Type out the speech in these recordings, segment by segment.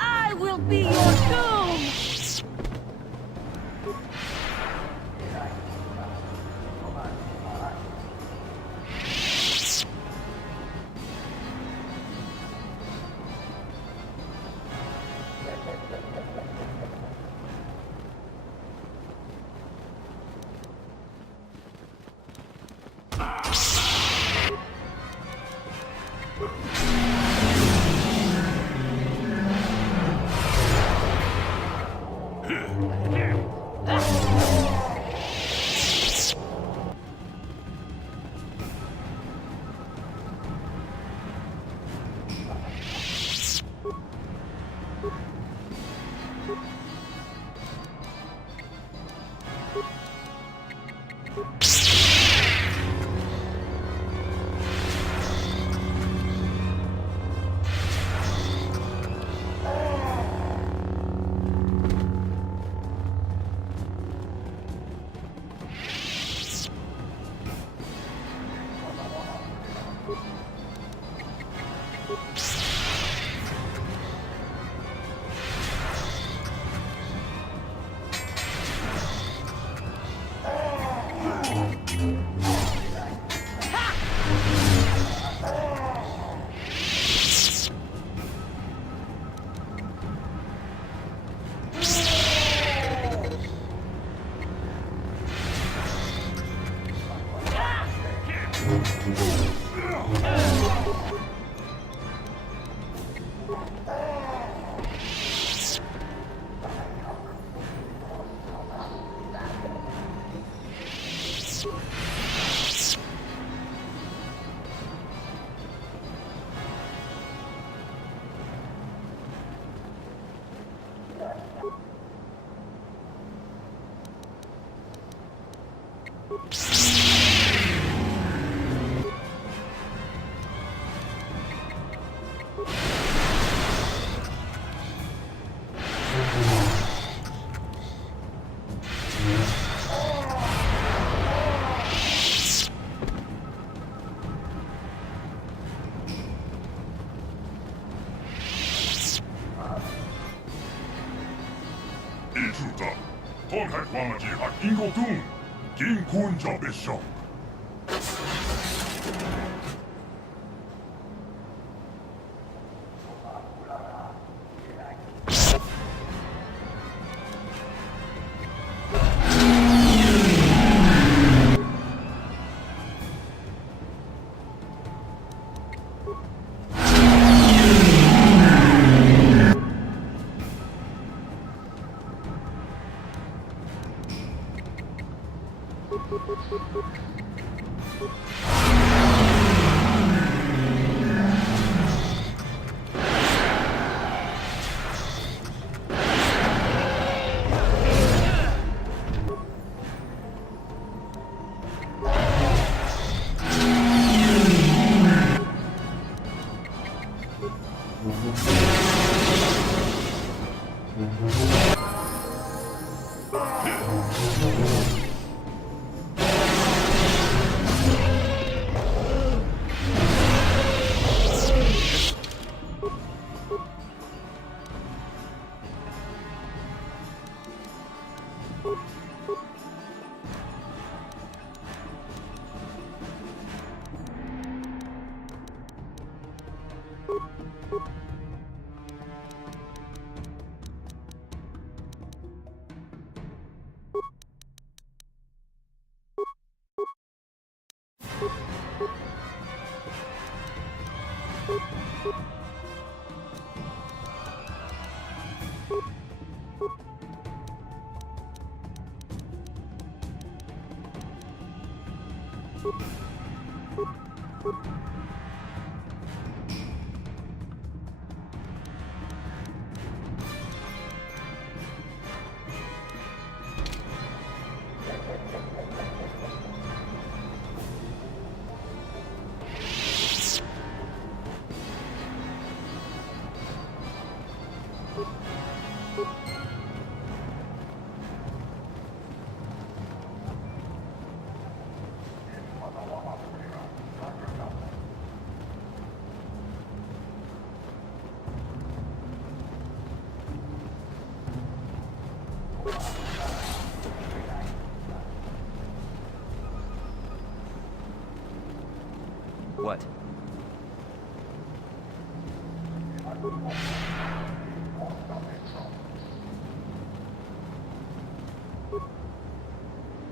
I will be your doom! Intruder, Contact Quality at Eagle Doom, King Kun Job is shown. What?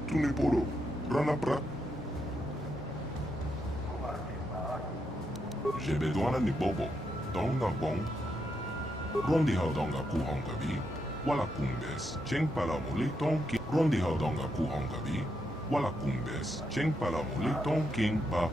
Tunipuro, Ranapra. J'ai besoin de bobo, donga bong. Rondi donga kuhongavi, wala kumbes, cheng pala muli tonki. Rondi donga kuhongavi, wala kumbes, cheng pala muli tonking ba.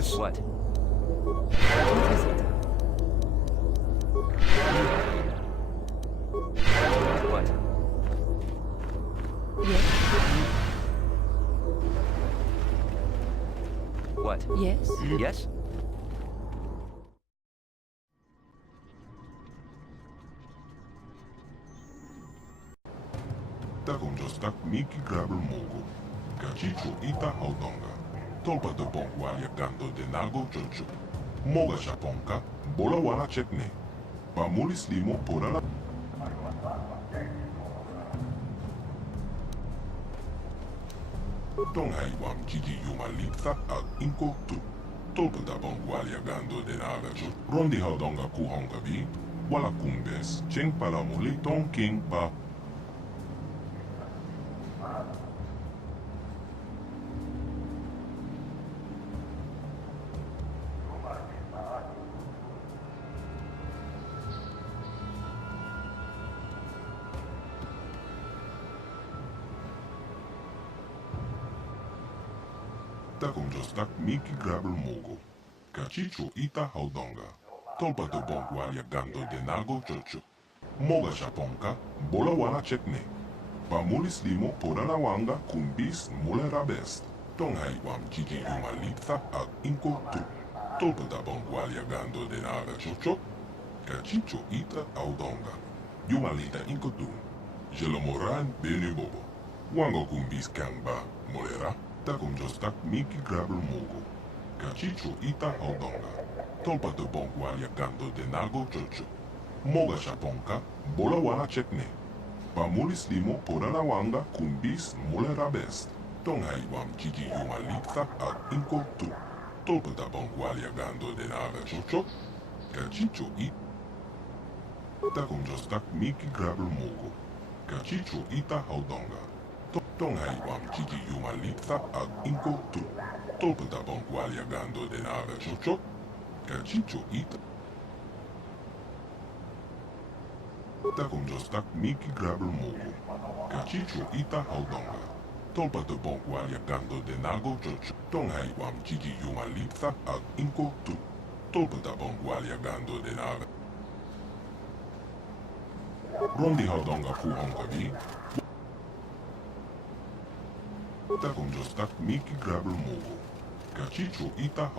best. What? What is it? What? Yes. What? Yes. Yes? Takonjostak Miki Grabel Mogo. Kachicho Ita Haudonga. Tolpa de Bongwalia Gando de Nago Chocho. Moga Shaponka, Bola Wala Chekne. Pamulis Limo Porala. Tonghai Wam Gigi Yuma Lipta Al Inko Tu. Tolpa da Bongwalia Gando de Naga Chocho. Rondi Haudonga Kuhonga Bi. Wala Kumbes. Cheng Palamuli Ton King Pa. Takonjostak Miki Grabel Mogo. Kachicho Ita Haudonga. Tolpa de Bongwalia Gando de Nago Chocho. Moga Shaponka, Bola Wala Chekne. Pamulis Limo Porala Wanga Kumbis Mulera Best. Tonghai Wam Gigi Yuma Lipta Al Inko Tu. Tolpa da Bongwalia Gando de Naga Chocho. Kachicho Ita Haudonga. Yuma Lita Inko Tu. Jelomoran Benu Bobo. Wanga Kumbis Kangba Mulera. Takonjostak Miki Grabel Mogo. Kachicho Ita Haudonga. Tolpa de Bongwalia Gando de Nago Chocho. Moga Shaponka, Bola Wala Chekne. Pamulis Limo Porala Wanga Kumbis Mulera Best. Tonghai Wam Gigi Yuma Lipta Al Inko Tu. Tolpa da Bongwalia Gando de Naga Chocho. Kachicho Ita. Takonjostak Miki Grabel Mogo. Kachicho Ita Haudonga. Tonghai Wam Gigi Yuma Lipta Al Inko Tu. Tolpa da Bongwalia Gando de Naga Chocho. Kachicho Ita. Takonjostak Miki Grabel Mogo. Kachicho Ita Haudonga. Tolpa de Bongwalia Gando de Nago Chocho. Tonghai Wam Gigi Yuma Lipta Al Inko Tu. Tolpa da Bongwalia Gando de Naga. Rondi Haudonga Kuhonga Bi. Takonjostak Miki Grabel Mogo. Kachicho Ita.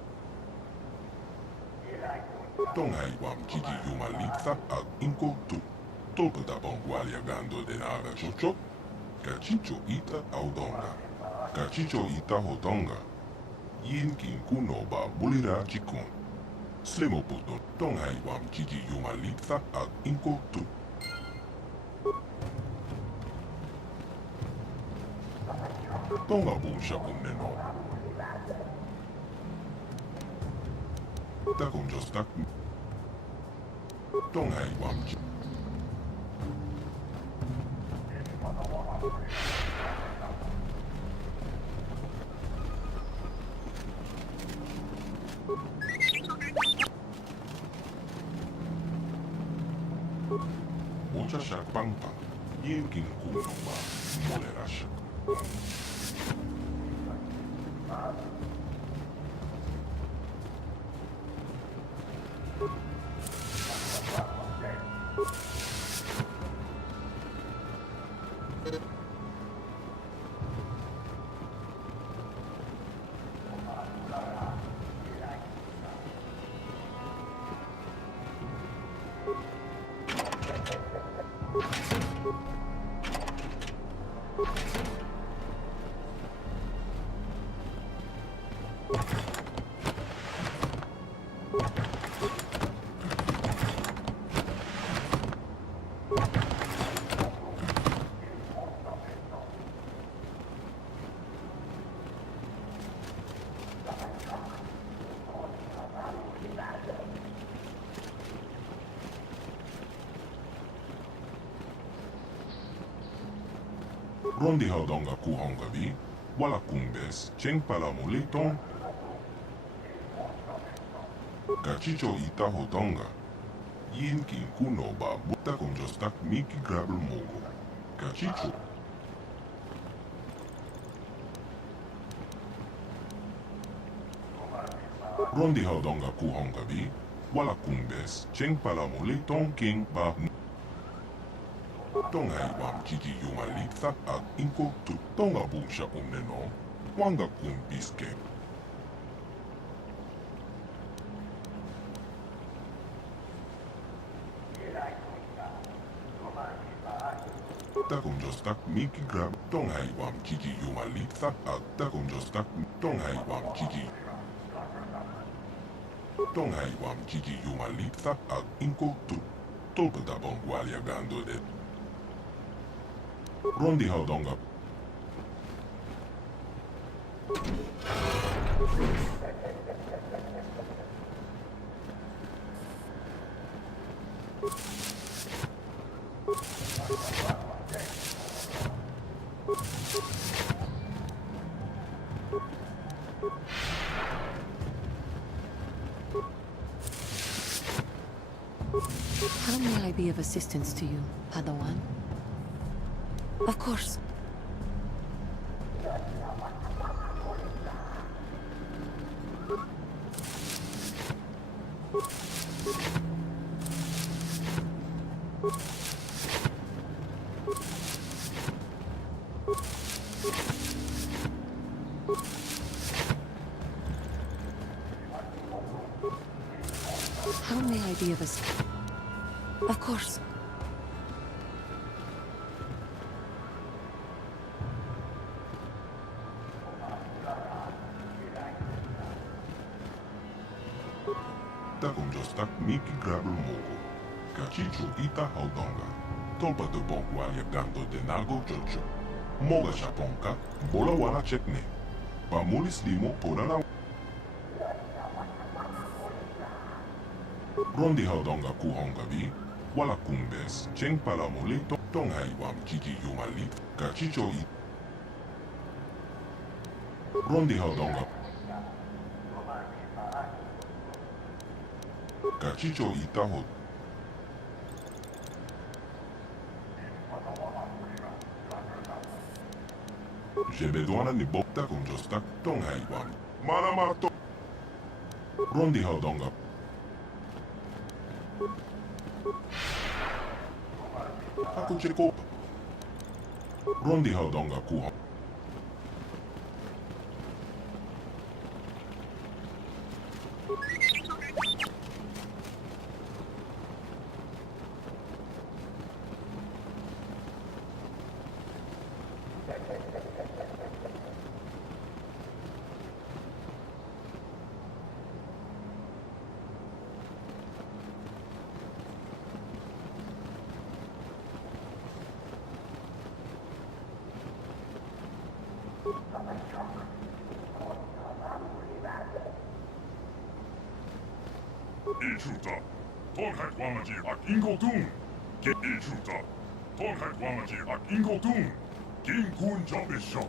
Tonghai Wam Gigi Yuma Lipta Al Inko Tu. Tolpa da Bongwalia Gando de Naga Chocho. Kachicho Ita Haudonga. Kachicho Ita Haudonga. Yin Kin Kuno Ba Bulira Chikun. Slimo Puto. Tonghai Wam Gigi Yuma Lipta Al Inko Tu. Tonga Busha Kunneno. Takonjostak. Tonghai Wam Gigi. Mocha Shak Pang Pang. Yin Kin Kuno Ba Mulera Shak. Rondi Haudonga Kuhonga Bi. Wala Kumbes. Cheng Palamuli Ton. Kachicho Ita Haudonga. Yin Kin Kuno Ba Takonjostak Miki Grabel Mogo. Kachicho. Rondi haudanga kuhongabi, wala kumbes, cheng pala muli tong king ba tong haiwam kiki yumalit sak at inko tu tonga busha umneno, wanga kumbiske. Takum jostak miki grab tong haiwam kiki yumalit sak at takum jostak tong haiwam kiki Tong haiwam kiki yumalit sak at inko tu tolpa tabong walia gando de Rondi haudonga How may I be of assistance to you, Padawan? Of course. How may I be of assistance? Of course. Takum jostak miki grabul mogo. Kachichu ita haudonga. Tolpa de bong walia gando de nago jojo. Moga chaponka, bola wala chekne. Pamulis limo podala. Rondi haudonga kuhongabi, wala kumbes, cheng palamuli tong haiwam kiki yumalit, kachicho it. Rondi haudonga. Kachicho itahot. Jebedwana ni bokta kum jostak tong haiwam. Manamato. Rondi haudonga. Aku cukup. Rondi haudonga kuhon. Ichuta, Tolkite Wamaji ak Ingotun. Get Ichuta, Tolkite Wamaji ak Ingotun. King Kun Jabisho.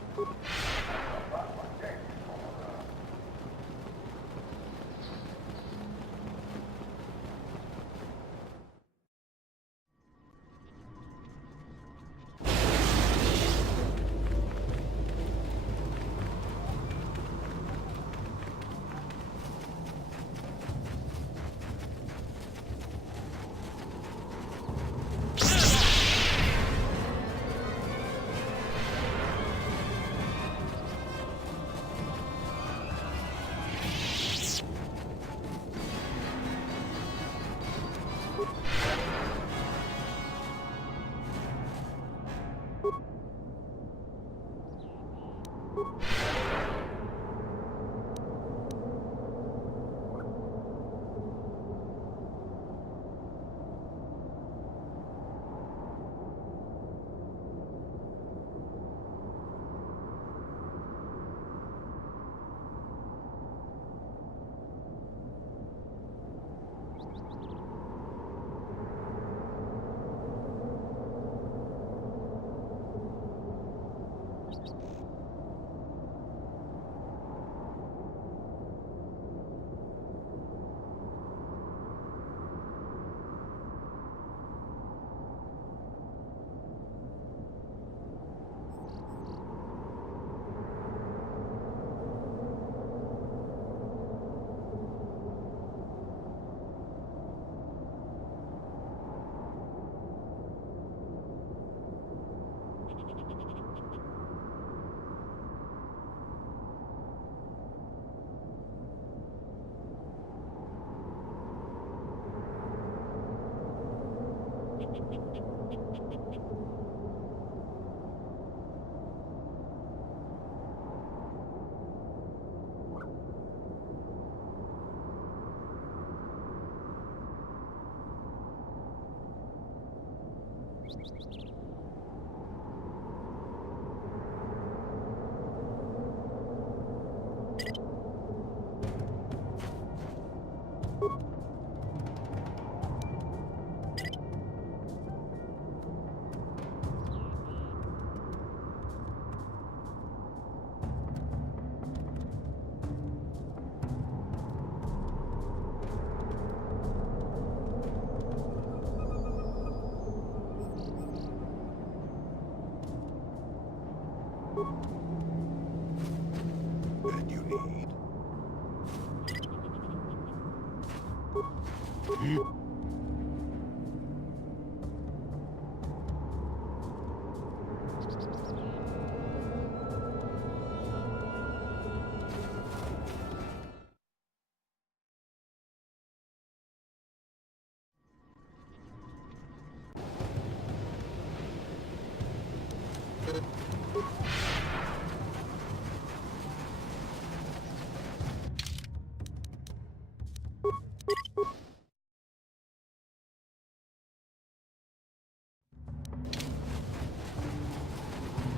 That you need.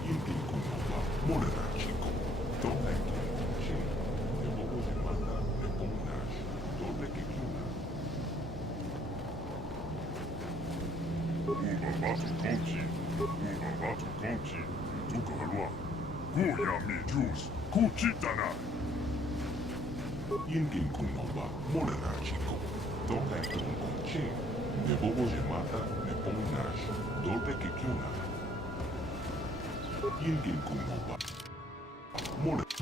Inkin kunova morera chico. Don't like it. Chin. Ne bobo je mata ne pomnash. Doble que kiuna. Ubabatu Konchi, Ubabatu Konchi, Tukalua, Guyami Juice, Kuchitana. Inkin kunova morera chico. Don't like it. Chin. Ne bobo je mata ne pomnash. Doble que kiuna. Inkin kunova morera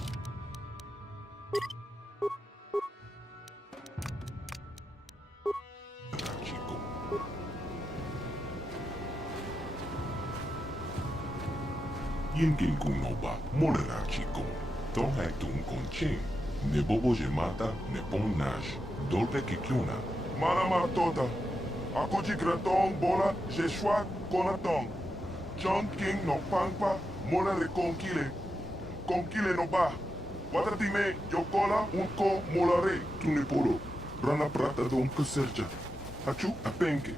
chico. Inkin kunova morera chico. Don't like to conchin. Ne bobo je mata ne pomnash. Doble que kiuna. Manama Tota, Akoji Gratong Bola, Jeshua Konatong, John King no Pangpa, Mola de Conquile no Ba, Watatime, Yokola, Unko, Molare, Tuniporo, Rana Prata Don Kuserja, Hachu Apenke.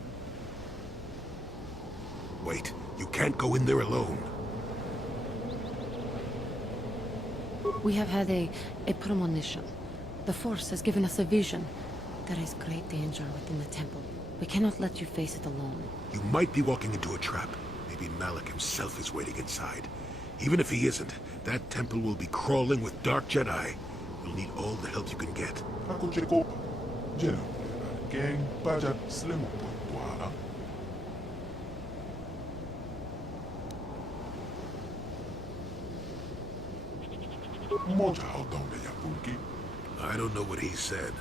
Wait, you can't go in there alone. We have had a premonition. The Force has given us a vision. There is great danger within the temple. We cannot let you face it alone. You might be walking into a trap. Maybe Malik himself is waiting inside. Even if he isn't, that temple will be crawling with dark Jedi. You'll need all the help you can get. Ako check Jeno. Gang Pajat Slemo Tuana. Moja Haldonga Yapunki. I don't know what he said,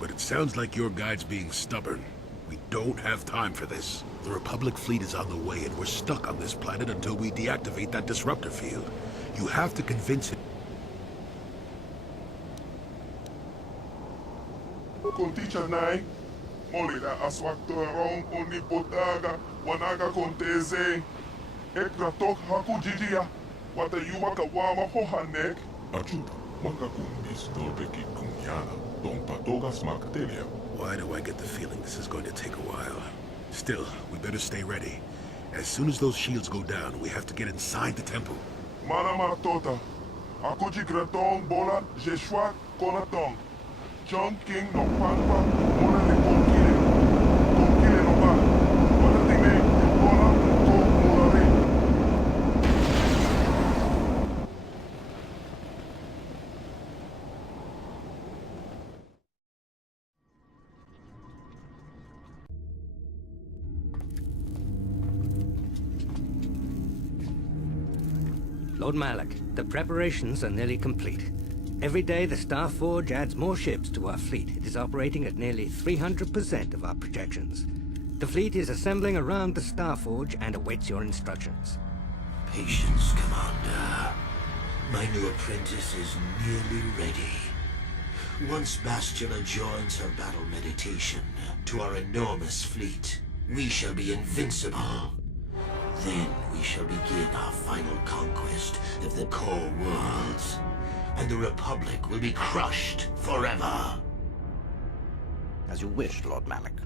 but it sounds like your guide's being stubborn. We don't have time for this. The Republic fleet is on the way, and we're stuck on this planet until we deactivate that disruptor field. You have to convince him. Conticha Nai, Molida Aswaktorong Unipotaga, Wanaga Conteze, Ekratok Haku Jijia, Watayuaka Wama Hohanek. Achuta. Maka kumbis dolbeki kunyana. Don patogas maktelia. Why do I get the feeling this is going to take a while? Still, we better stay ready. As soon as those shields go down, we have to get inside the temple. Manama Tota, Akoji Gratong Bola, Jeshua Konatong, John King no Pangpa, Mola de Conquile no Ba, Watatime, Yokola, Unko, Molare. Lord Malak, the preparations are nearly complete. Every day the Star Forge adds more ships to our fleet. It is operating at nearly 300% of our projections. The fleet is assembling around the Star Forge and awaits your instructions. Patience, Commander. My new apprentice is nearly ready. Once Bastila joins her battle meditation to our enormous fleet, we shall be invincible. Then we shall begin our final conquest of the core worlds, and the Republic will be crushed forever. As you wish, Lord Malak.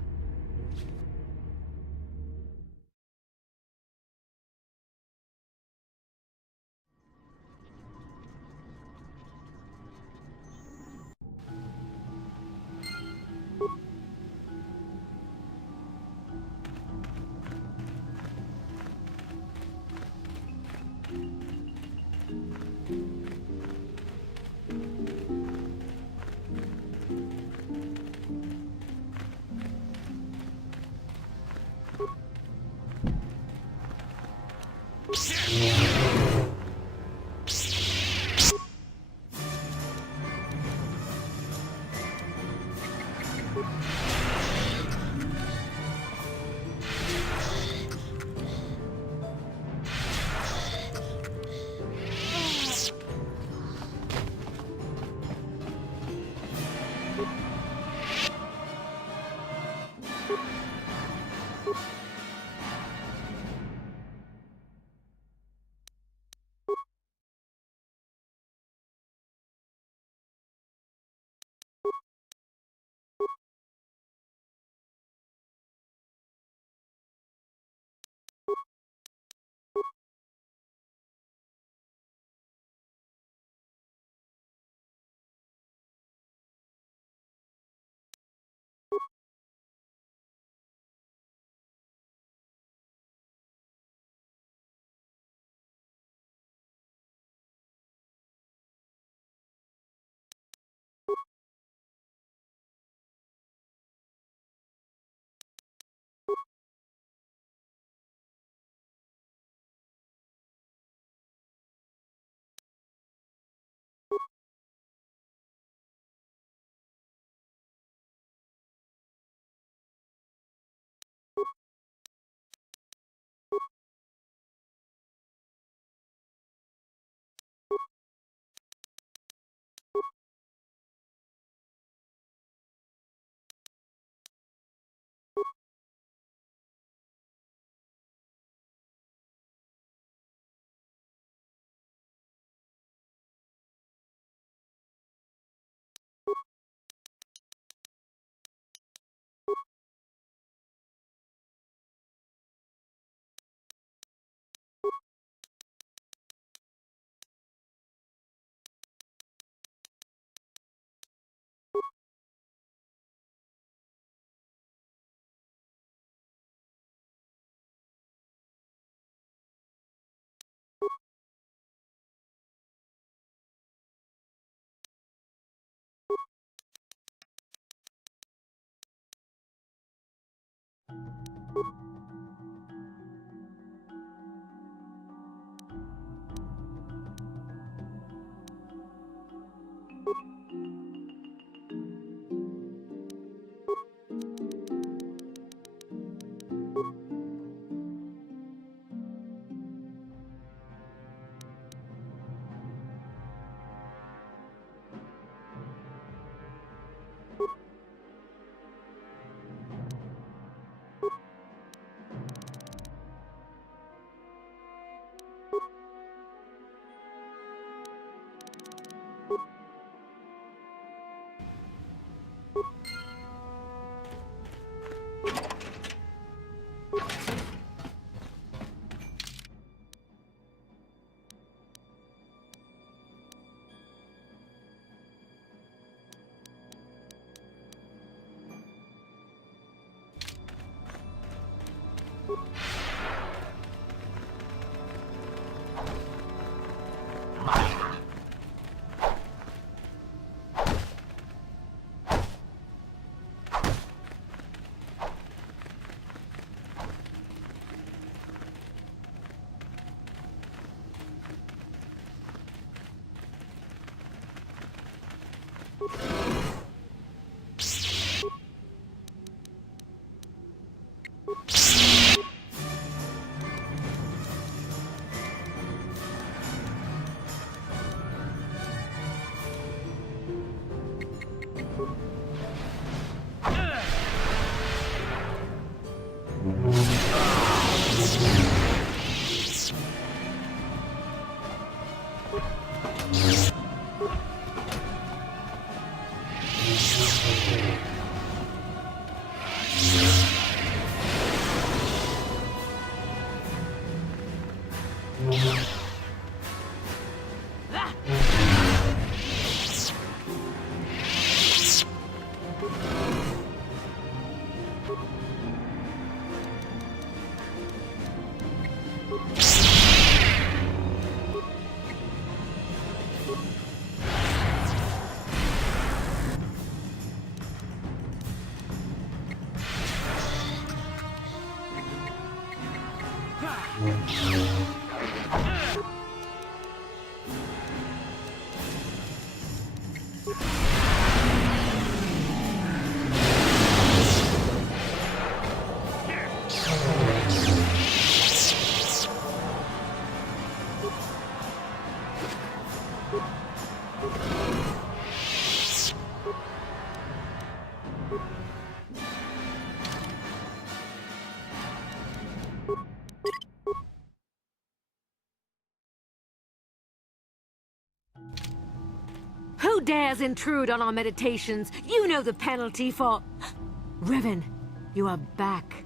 Who dares intrude on our meditations? You know the penalty for... Revan, you are back.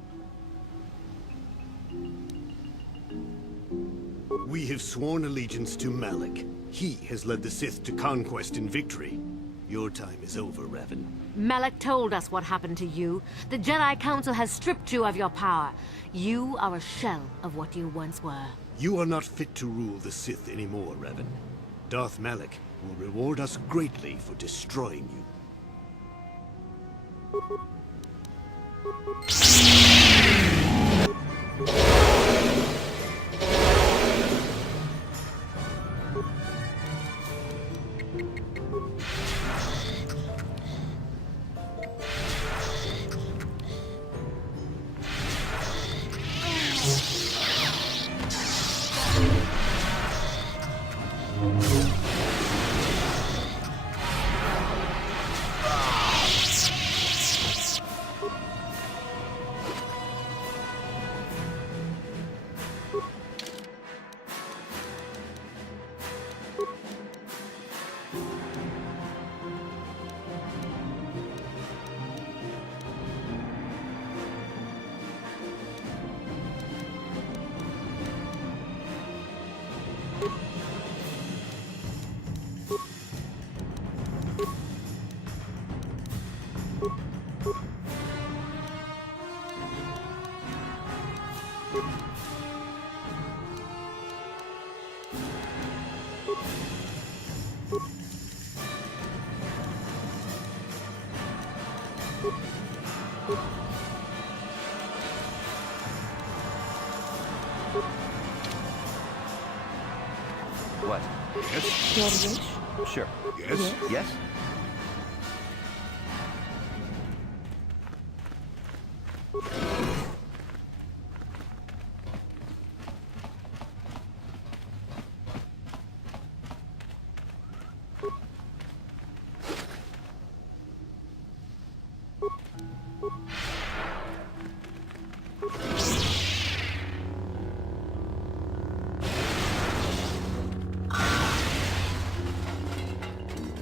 We have sworn allegiance to Malak. He has led the Sith to conquest and victory. Your time is over, Revan. Malak told us what happened to you. The Jedi Council has stripped you of your power. You are a shell of what you once were. You are not fit to rule the Sith anymore, Revan. Darth Malak will reward us greatly for destroying you. What? Your wish? Sure. Yes? Yes?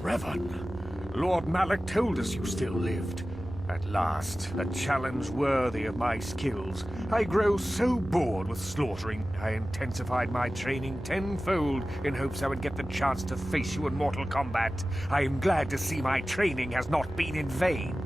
Revan, Lord Malak told us you still lived. At last, a challenge worthy of my skills. I grow so bored with slaughtering, I intensified my training tenfold in hopes I would get the chance to face you in mortal combat. I am glad to see my training has not been in vain.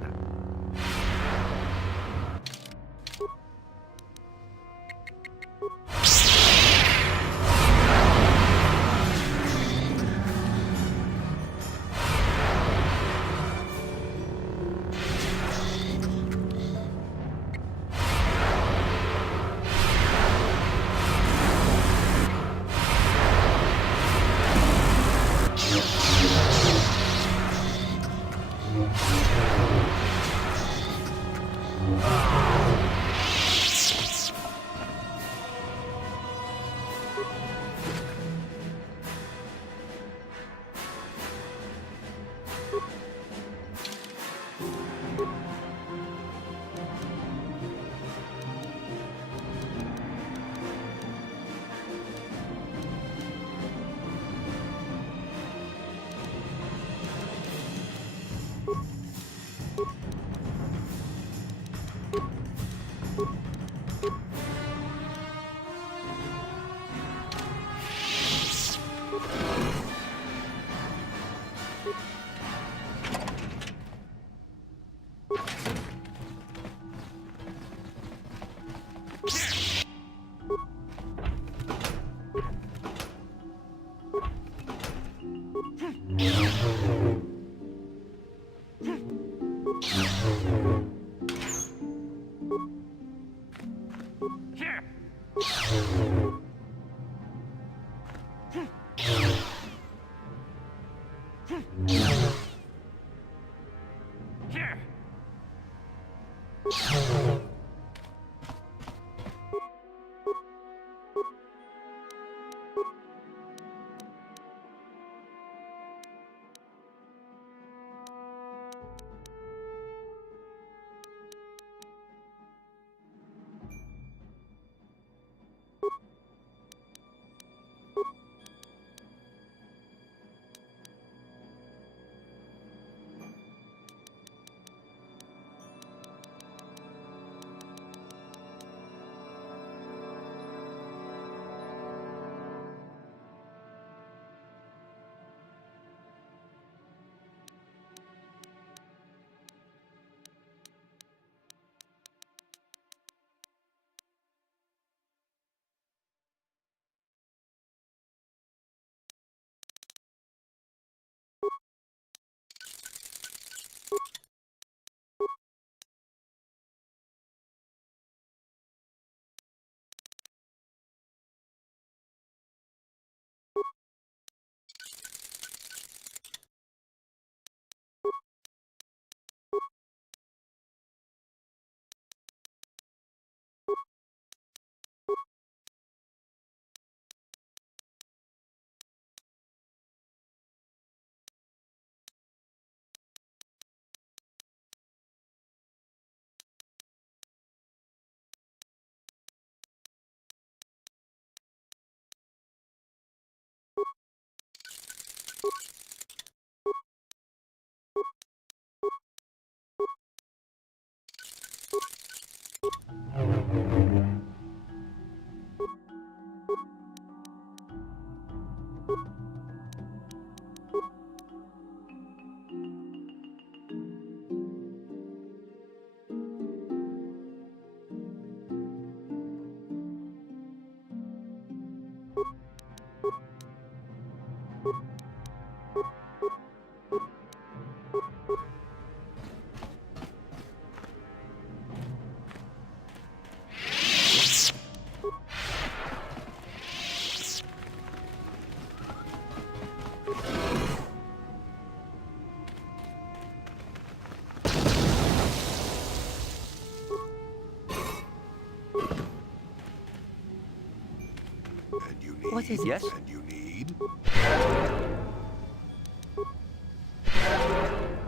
What is it? Yes? And you need?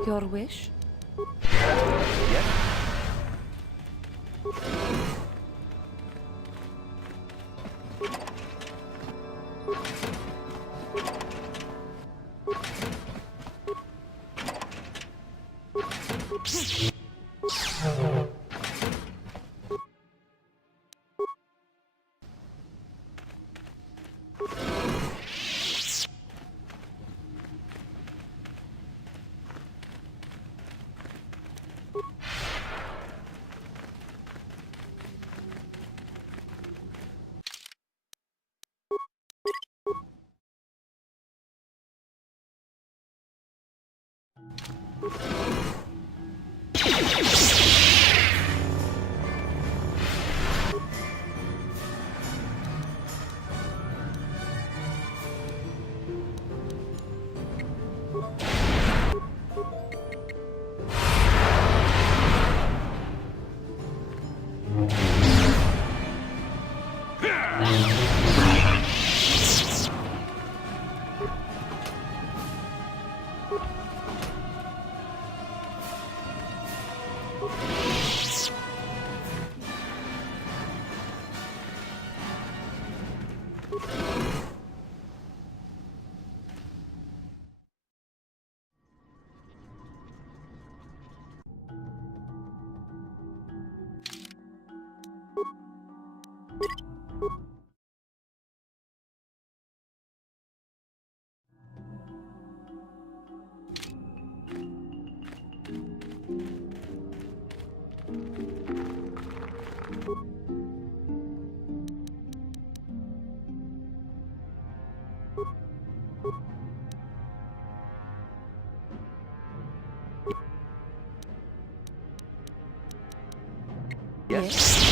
Your wish? Yes? Yes?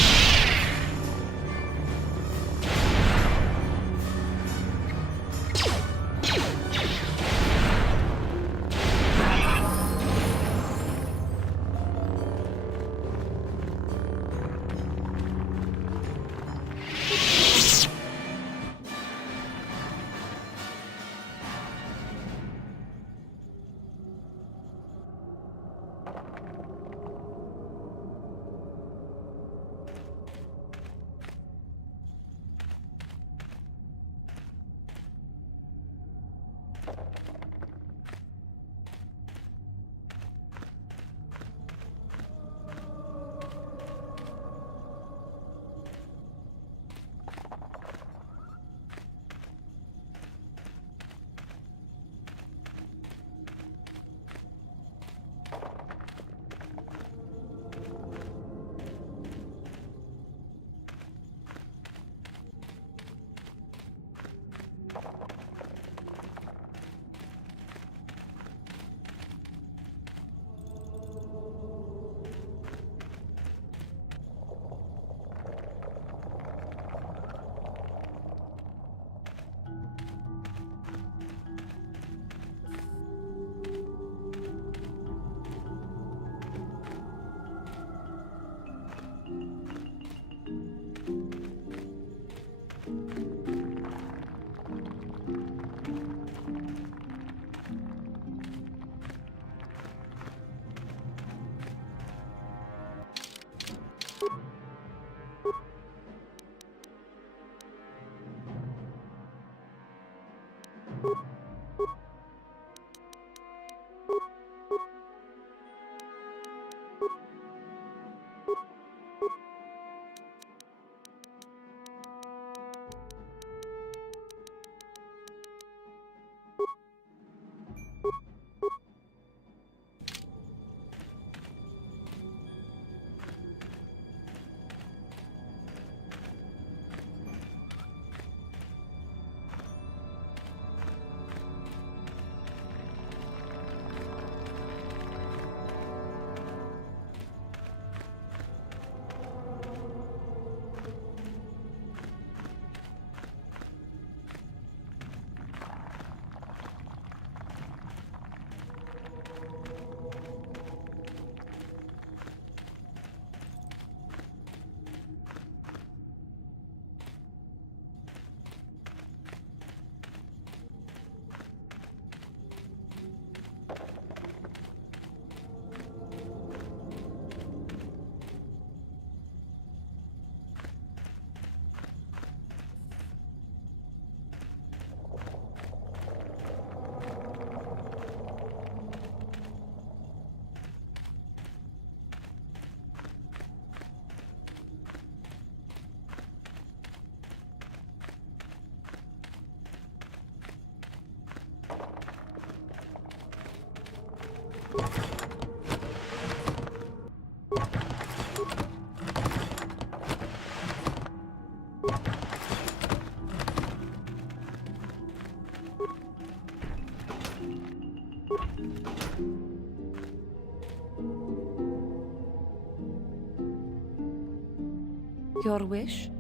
Your wish?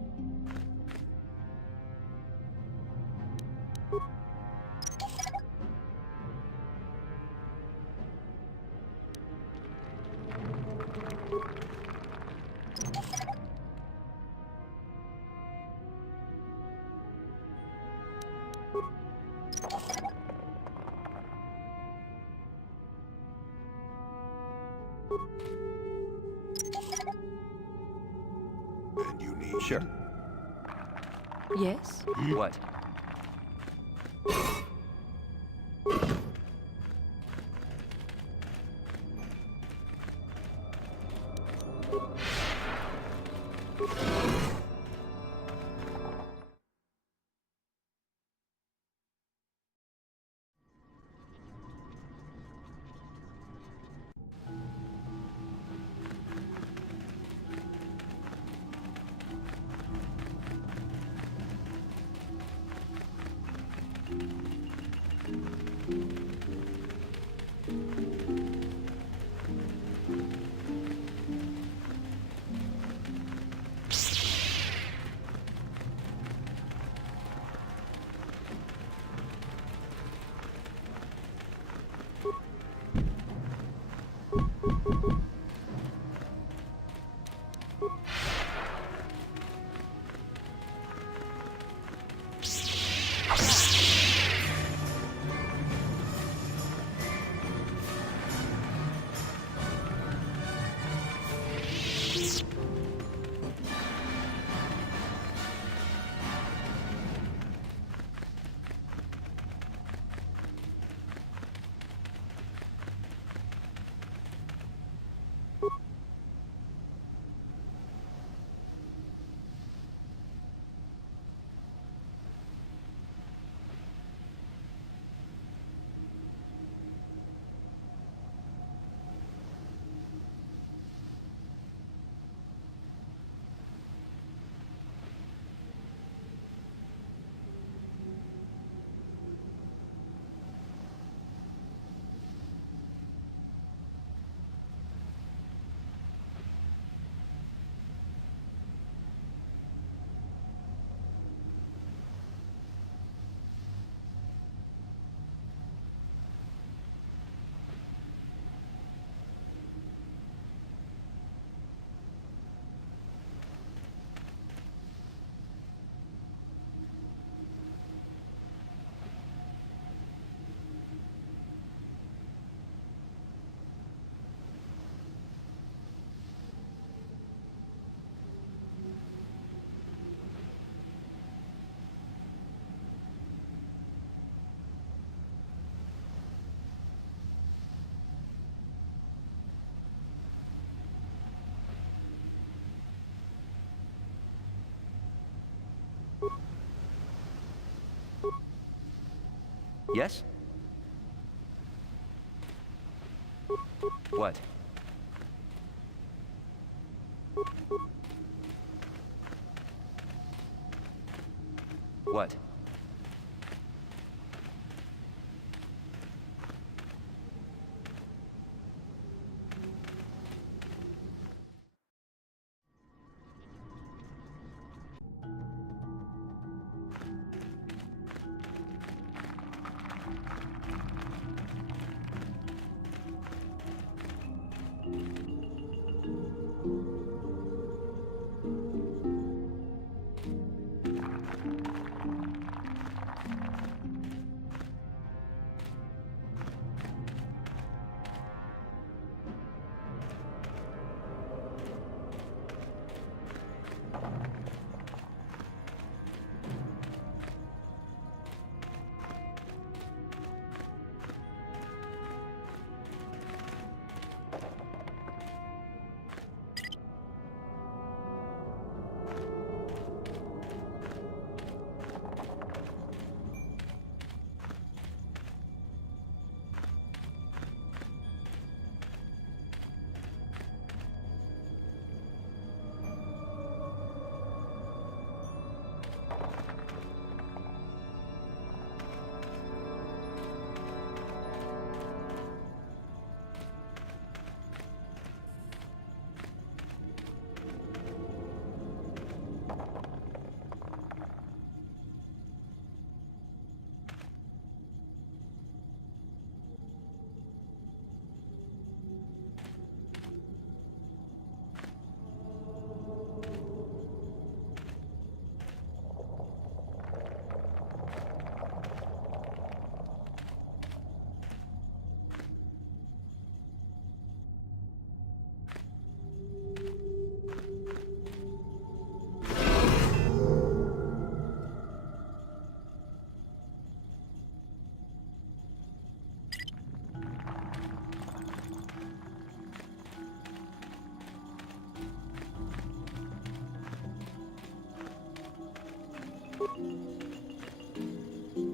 And you need... Sure. Yes? What? Yes? What? What?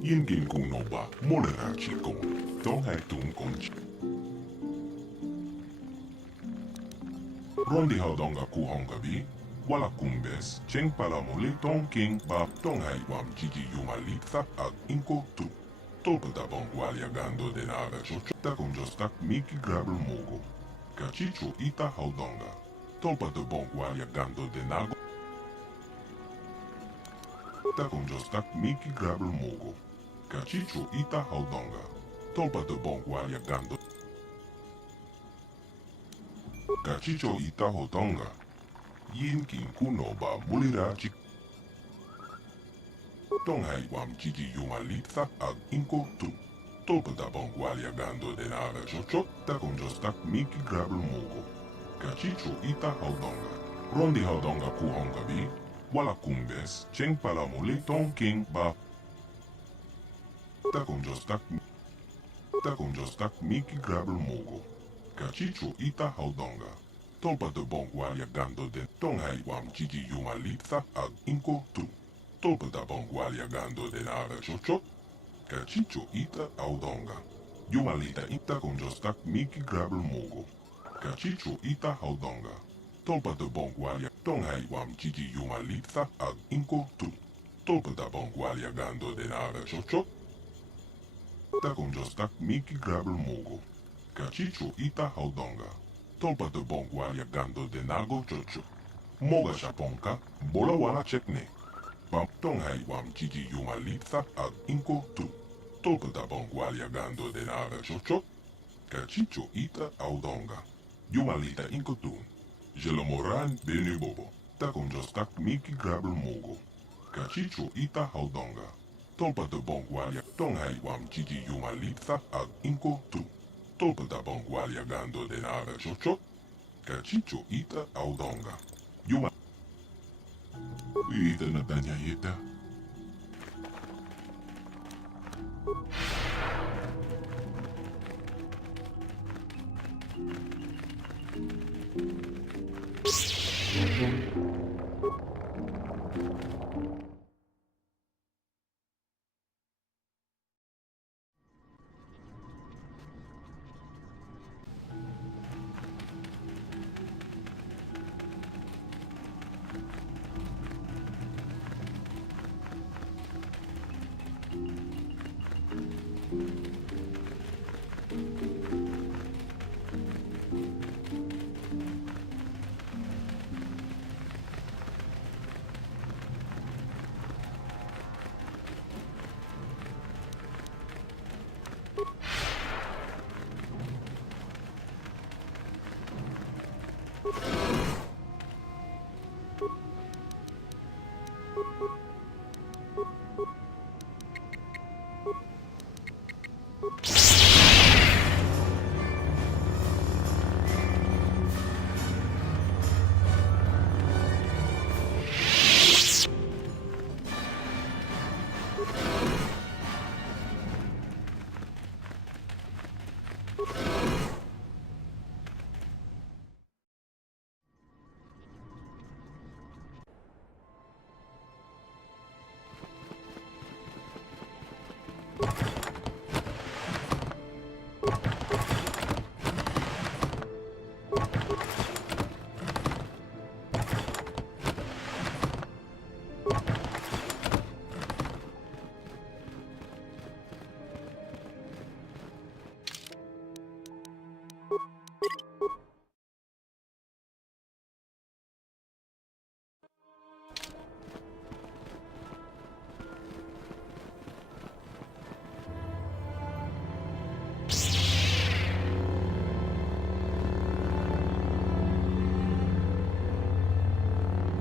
Yin kin kunoba, molera chikon. Don't have to unconch. Rondi haudonga kuhonga bi. Wala kumbes, cheng palamole tong king ba tong hai wam gigi yumalitha ag inko tu. Tolpa da bongwalia gando de naga chocho ta con jostak miki grabel mogo. Cachicho ita haudonga. Tolpa da bongwalia gando de nago. Ta con jostak miki grabel mogo. Cachicho ita haudonga. Tolpa da bongwalia gando. Cachicho ita haudonga. Yin kin kuno ba mulira chik. Tong hai wam gigi yumalitha ag inko tu. Tolpa da bongwalia gando de naga chocho ta con jostak miki grabel mogo. Cachicho ita haudonga. Rondi haudonga kuhonga bi. Wala kumbes, cheng palamole tong king ba. Ta con jostak miki grabel mogo. Cachicho ita haudonga. Tolpa de bongwalia gando de tong hai wam gigi yumalitha ag inko tu. Tolpa da bongwalia gando de naga chocho. Cachicho ita haudonga. Yumalita ita con jostak miki grabel mogo. Cachicho ita haudonga. Tolpa de bongwalia tong hai wam gigi yumalitha ag inko tu. Tolpa da bongwalia gando de naga chocho. Ta con jostak miki grabel mogo. Cachicho ita haudonga. Tolpa de bongwalia gando de nago chocho. Moga shaponka, bola wala chekne. Bam tong hai wam gigi yumalitha ag inko tu. Tolpa da bongwalia gando de naga chocho. Cachicho ita haudonga. Yumalita inko tu. Jelomoran benu bobo. Ta con jostak miki grabel mogo. Cachicho ita haudonga. Tolpa de bongwalia tong hai wam gigi yumalitha ag inko tu. Tolpa da bongwalia gando de naga chocho. Cachicho ita haudonga. Yuma. Ita na tanya ita.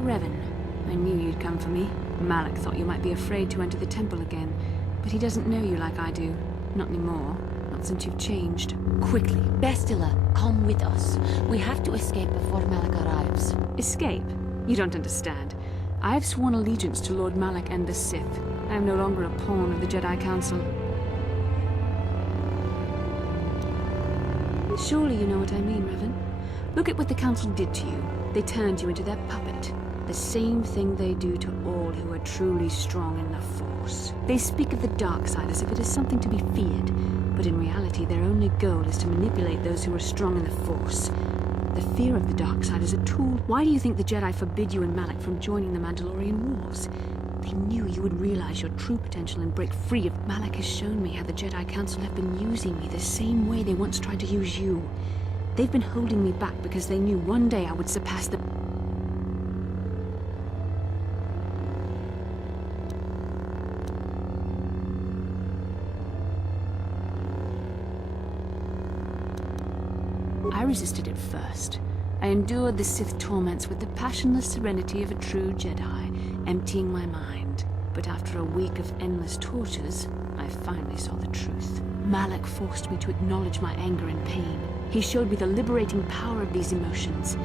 Revan, I knew you'd come for me. Malak thought you might be afraid to enter the temple again, but he doesn't know you like I do. Not anymore. Not since you've changed. Quickly, Bastila, come with us. We have to escape before Malak arrives. Escape? You don't understand. I have sworn allegiance to Lord Malak and the Sith. I am no longer a pawn of the Jedi Council. Surely you know what I mean, Revan. Look at what the Council did to you. They turned you into their puppet. The same thing they do to all who are truly strong in the Force. They speak of the dark side as if it is something to be feared, but in reality their only goal is to manipulate those who are strong in the Force. The fear of the dark side is a tool. Why do you think the Jedi forbid you and Malak from joining the Mandalorian Wars? They knew you would realize your true potential and break free of... Malak has shown me how the Jedi Council have been using me the same way they once tried to use you. They've been holding me back because they knew one day I would surpass the... I resisted at first. I endured the Sith torments with the passionless serenity of a true Jedi, emptying my mind. But after a week of endless tortures, I finally saw the truth. Malak forced me to acknowledge my anger and pain. He showed me the liberating power of these emotions.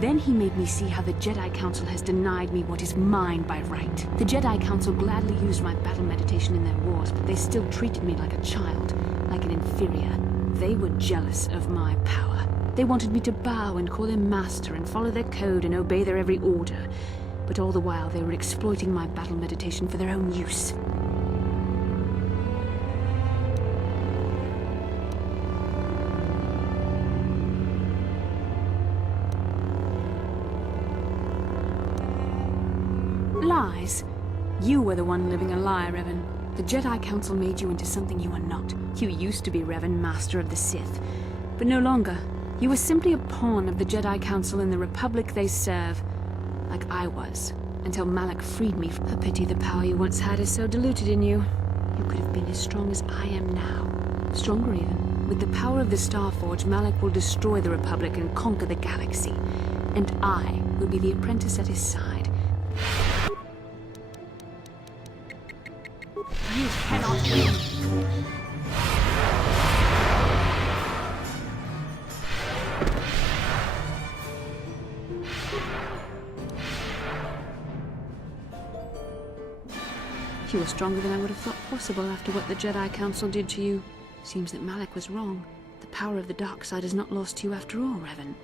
Then he made me see how the Jedi Council has denied me what is mine by right. The Jedi Council gladly used my battle meditation in their wars, but they still treated me like a child, like an inferior. They were jealous of my power. They wanted me to bow and call them master and follow their code and obey their every order. But all the while they were exploiting my battle meditation for their own use. Lies. You were the one living a lie, Revan. The Jedi Council made you into something you are not. You used to be Revan, Master of the Sith, but no longer. You were simply a pawn of the Jedi Council in the Republic they serve, like I was, until Malak freed me. A pity the power you once had is so diluted in you. You could have been as strong as I am now. Stronger even. With the power of the Starforge, Malak will destroy the Republic and conquer the galaxy. And I will be the apprentice at his side. You cannot win. You were stronger than I would have thought possible after what the Jedi Council did to you. Seems that Malak was wrong. The power of the dark side is not lost to you after all, Revan.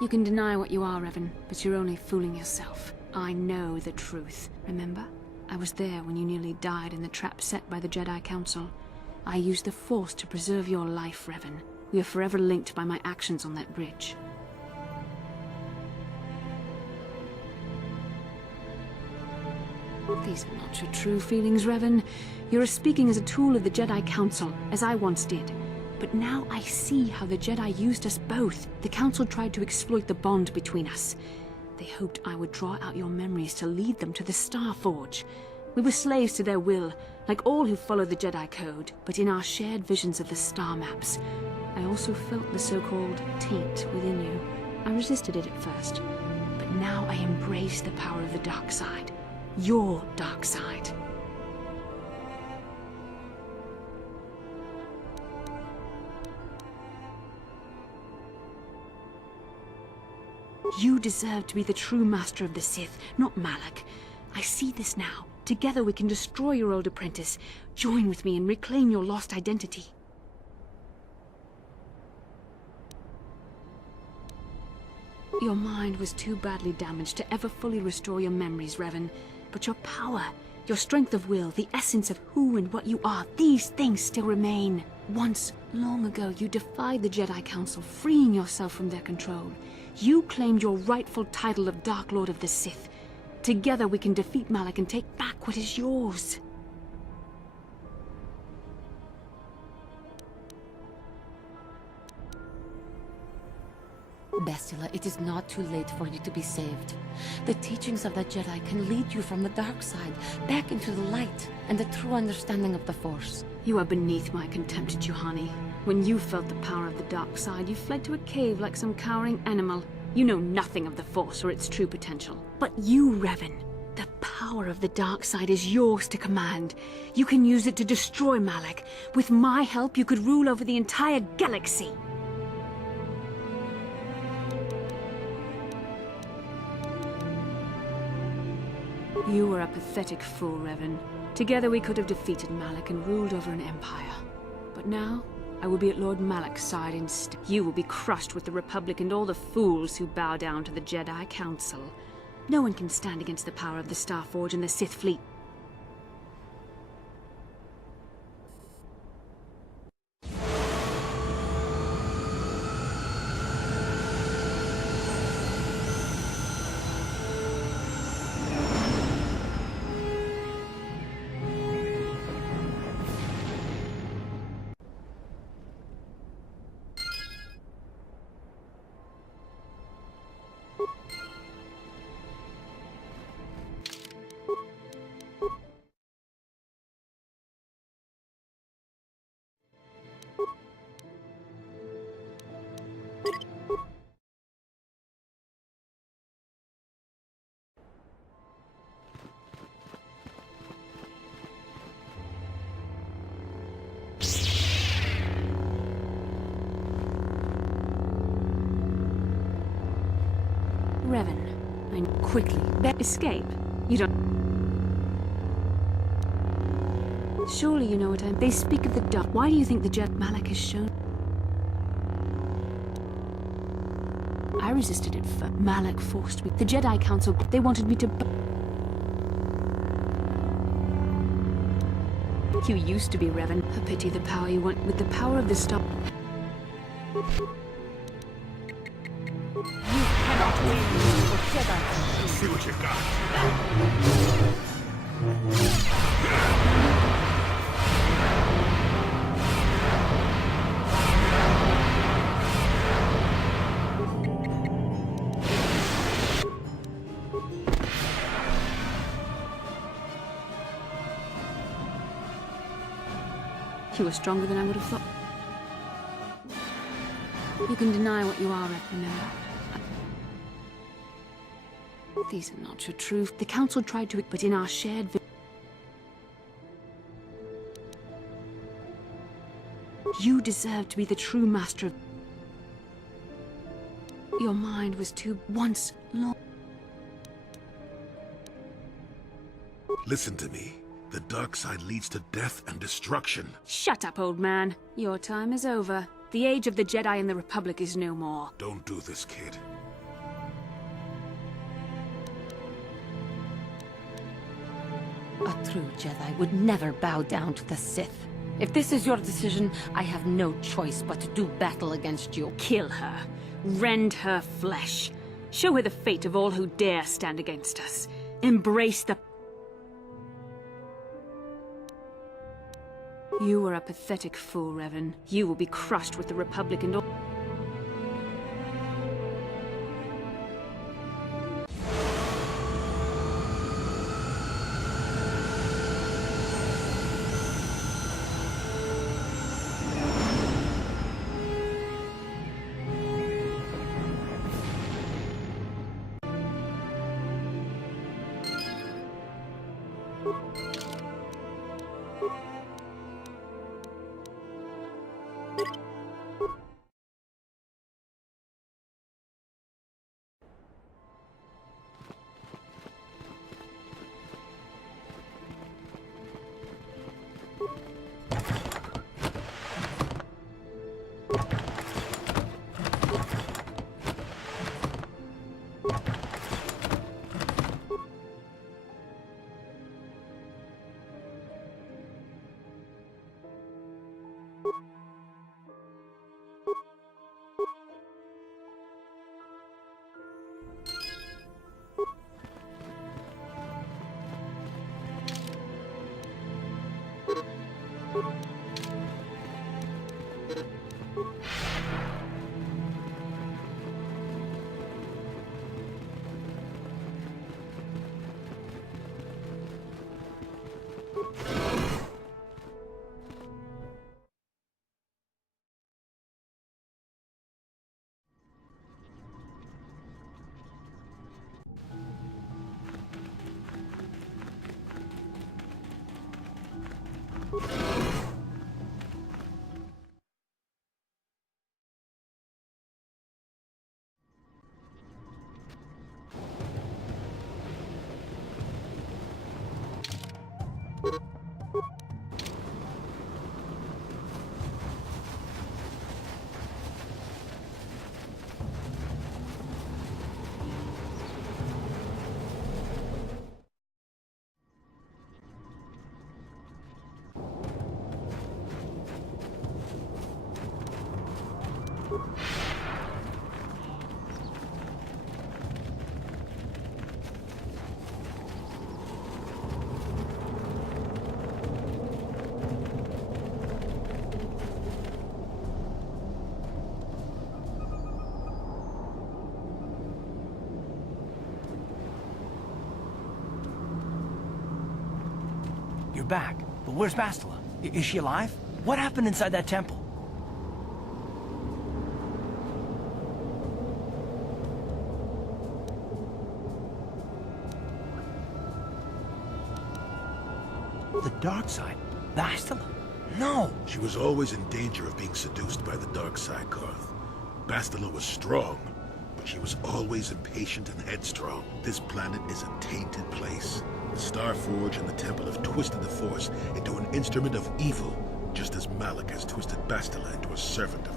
You can deny what you are, Revan, but you're only fooling yourself. I know the truth. Remember? I was there when you nearly died in the trap set by the Jedi Council. I used the Force to preserve your life, Revan. We are forever linked by my actions on that bridge. These are not your true feelings, Revan. You're speaking as a tool of the Jedi Council, as I once did. But now I see how the Jedi used us both. The Council tried to exploit the bond between us. They hoped I would draw out your memories to lead them to the Starforge. We were slaves to their will, like all who follow the Jedi Code, but in our shared visions of the star maps. I also felt the so-called taint within you. I resisted it at first, but now I embrace the power of the dark side. Your dark side. You deserve to be the true master of the Sith, not Malak. I see this now. Together we can destroy your old apprentice. Join with me and reclaim your lost identity. Your mind was too badly damaged to ever fully restore your memories, Revan. But your power, your strength of will, the essence of who and what you are, these things still remain. Once, long ago, you defied the Jedi Council, freeing yourself from their control. You claimed your rightful title of Dark Lord of the Sith. Together we can defeat Malak and take back what is yours. Bastila, it is not too late for you to be saved. The teachings of the Jedi can lead you from the dark side, back into the light, and the true understanding of the Force. You are beneath my contempt, Juhani. When you felt the power of the dark side, you fled to a cave like some cowering animal. You know nothing of the Force or its true potential. But you, Revan, the power of the dark side is yours to command. You can use it to destroy Malak. With my help, you could rule over the entire galaxy. You were a pathetic fool, Revan. Together we could have defeated Malak and ruled over an empire. But now, I will be at Lord Malak's side instead. You will be crushed with the Republic and all the fools who bow down to the Jedi Council. No one can stand against the power of the Starforge and the Sith fleet. Revan, and quickly, escape. You don't... Surely you know what I'm... They speak of the dark. Why do you think the Jedi Malak has shown... I resisted it first. Malak forced me. The Jedi Council, they wanted me to... You used to be Revan. A pity the power you want with the power of the Star... See what you got. You were stronger than I would have thought. You can deny what you are, remember? These are not your truth. The Council tried to, but in our shared you deserve to be the true master of... Your mind was too once long. Listen to me. The dark side leads to death and destruction. Shut up, old man. Your time is over. The age of the Jedi and the Republic is no more. Don't do this, kid. A true Jedi would never bow down to the Sith. If this is your decision, I have no choice but to do battle against you. Kill her. Rend her flesh. Show her the fate of all who dare stand against us. Embrace the... You were a pathetic fool, Revan. You will be crushed with the Republic and all... You're back. But where's Bastila? Is she alive? What happened inside that temple? The dark side? Bastila? No! She was always in danger of being seduced by the dark side, Karth. Bastila was strong, but she was always impatient and headstrong. This planet is a tainted place. The Starforge and the Temple have twisted the Force into an instrument of evil, just as Malak has twisted Bastila into a servant of...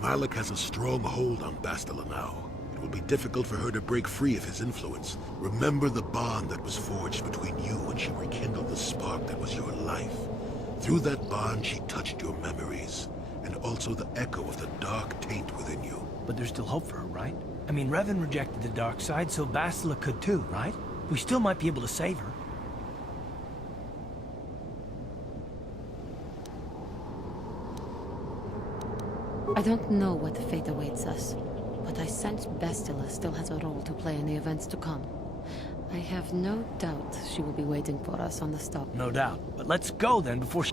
Malak has a strong hold on Bastila now. It will be difficult for her to break free of his influence. Remember the bond that was forged between you when she rekindled the spark that was your life. Through that bond, she touched your memories, and also the echo of the dark taint within you. But there's still hope for her, right? I mean, Revan rejected the dark side, so Bastila could too, right? We still might be able to save her. I don't know what fate awaits us, but I sense Bastila still has a role to play in the events to come. I have no doubt she will be waiting for us on the stop. No doubt. But let's go then before she...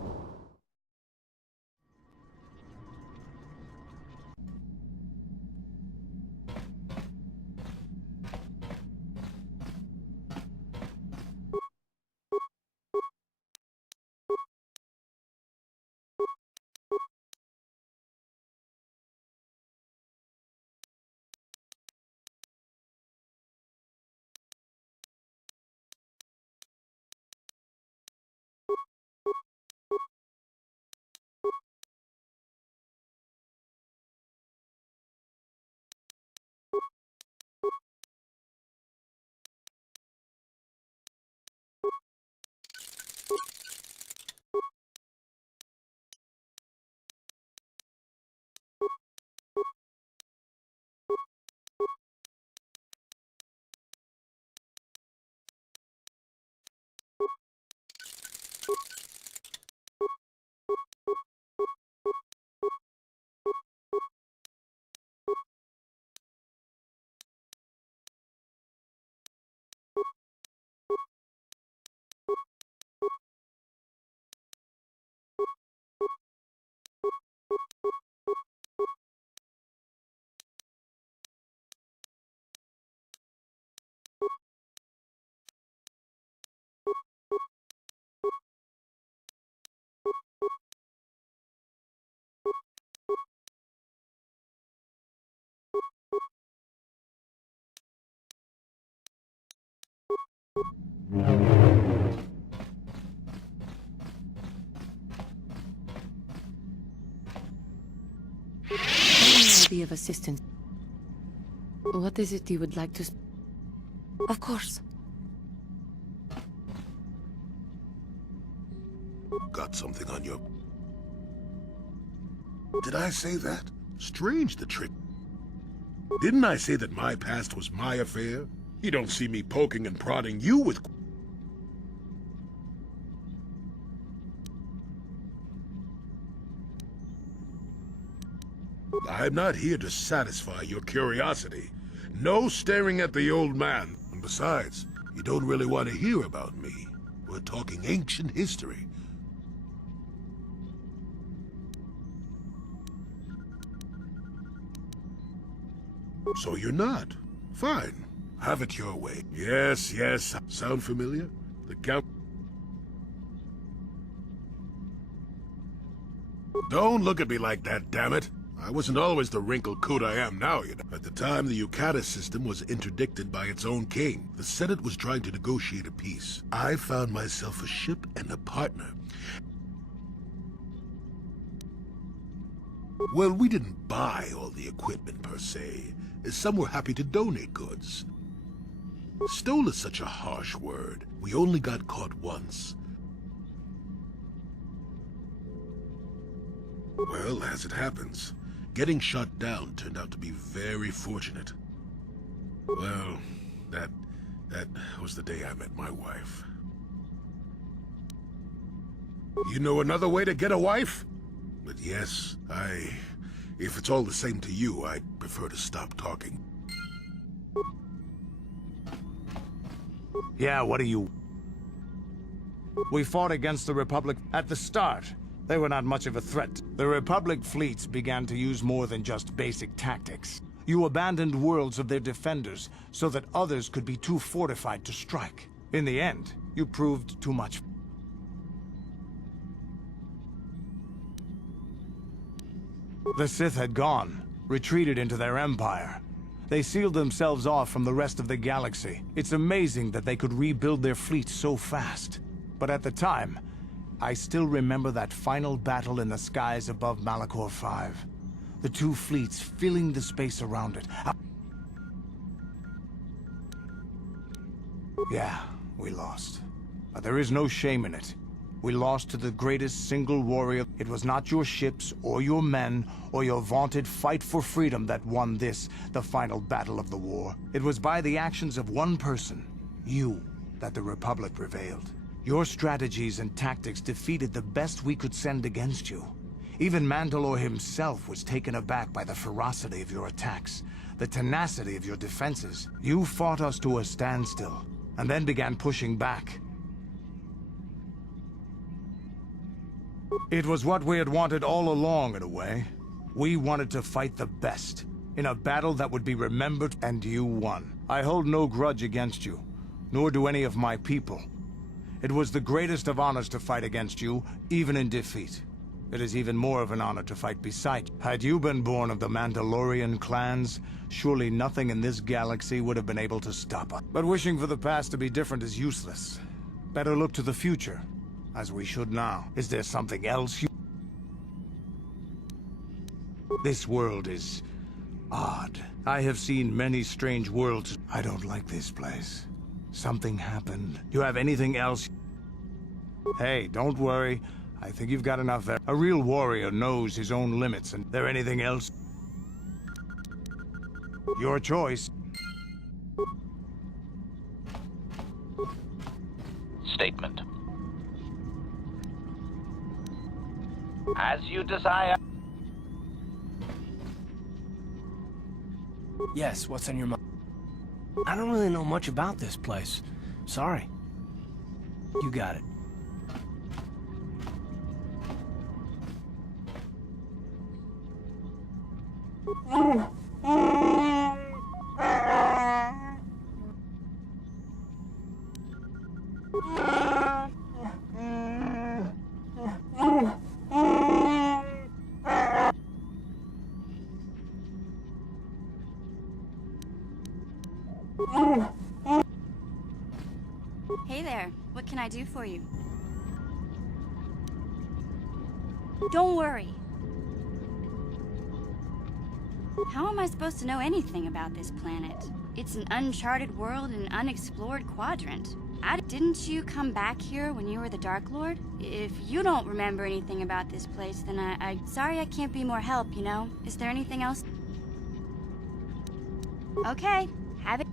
Be of assistance. What is it you would like to... Of course. Got something on your... Did I say that? Strange the trick. Didn't I say that my past was my affair? You don't see me poking and prodding you with... I'm not here to satisfy your curiosity. No staring at the old man. And besides, you don't really want to hear about me. We're talking ancient history. So you're not. Fine. Have it your way. Yes, yes. Sound familiar? The Count... Don't look at me like that, damn it. I wasn't always the wrinkled coot I am now, you know. At the time, the Yucata system was interdicted by its own king. The Senate was trying to negotiate a peace. I found myself a ship and a partner. Well, we didn't buy all the equipment per se. Some were happy to donate goods. Stole is such a harsh word. We only got caught once. Well, as it happens, getting shot down turned out to be very fortunate. Well, that was the day I met my wife. You know another way to get a wife? But yes, if it's all the same to you, I'd prefer to stop talking. Yeah, what do you... We fought against the Republic at the start. They were not much of a threat. The Republic fleets began to use more than just basic tactics. You abandoned worlds of their defenders so that others could be too fortified to strike. In the end, you proved too much. The Sith had gone, retreated into their empire. They sealed themselves off from the rest of the galaxy. It's amazing that they could rebuild their fleet so fast. But at the time, I still remember that final battle in the skies above Malachor 5. The two fleets filling the space around it. Yeah, we lost. But there is no shame in it. We lost to the greatest single warrior. It was not your ships, or your men, or your vaunted fight for freedom that won this, the final battle of the war. It was by the actions of one person, you, that the Republic prevailed. Your strategies and tactics defeated the best we could send against you. Even Mandalore himself was taken aback by the ferocity of your attacks, the tenacity of your defenses. You fought us to a standstill, and then began pushing back. It was what we had wanted all along, in a way. We wanted to fight the best, in a battle that would be remembered, and you won. I hold no grudge against you, nor do any of my people. It was the greatest of honors to fight against you, even in defeat. It is even more of an honor to fight beside you. Had you been born of the Mandalorian clans, surely nothing in this galaxy would have been able to stop us. But wishing for the past to be different is useless. Better look to the future, as we should now. Is there something else you... This world is odd. I have seen many strange worlds. I don't like this place. Something happened. You have anything else? Hey, don't worry. I think you've got enough there. A real warrior knows his own limits, and there anything else? Your choice. Statement. As you desire. Yes, what's on your mind? I don't really know much about this place. Sorry. You got it. Hey there, what can I do for you? Don't worry. How am I supposed to know anything about this planet? It's an uncharted world in an unexplored quadrant. Didn't you come back here when you were the Dark Lord? If you don't remember anything about this place, then I'm sorry I can't be more help, you know? Is there anything else? Okay, have it.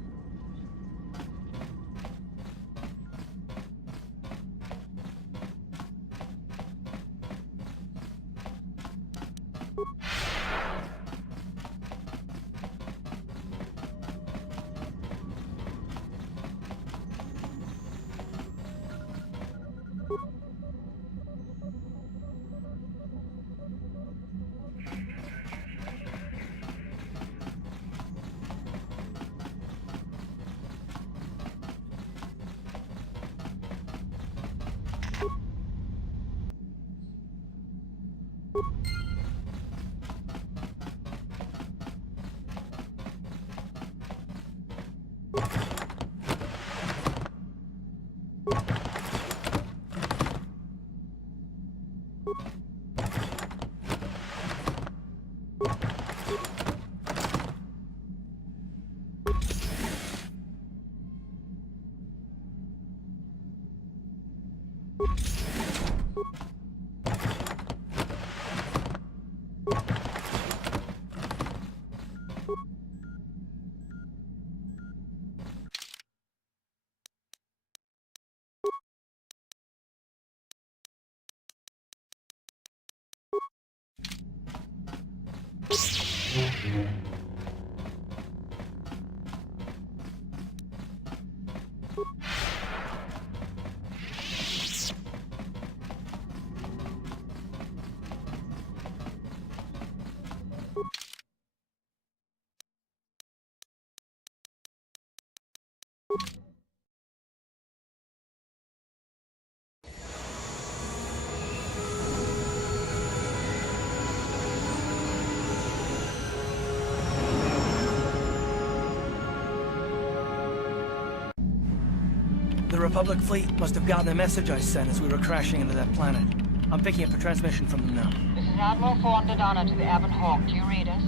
The Republic fleet must have gotten the message I sent as we were crashing into that planet. I'm picking up a transmission from them now. This is Admiral Thorn Dodonna to the Avon Hawk. Do you read us?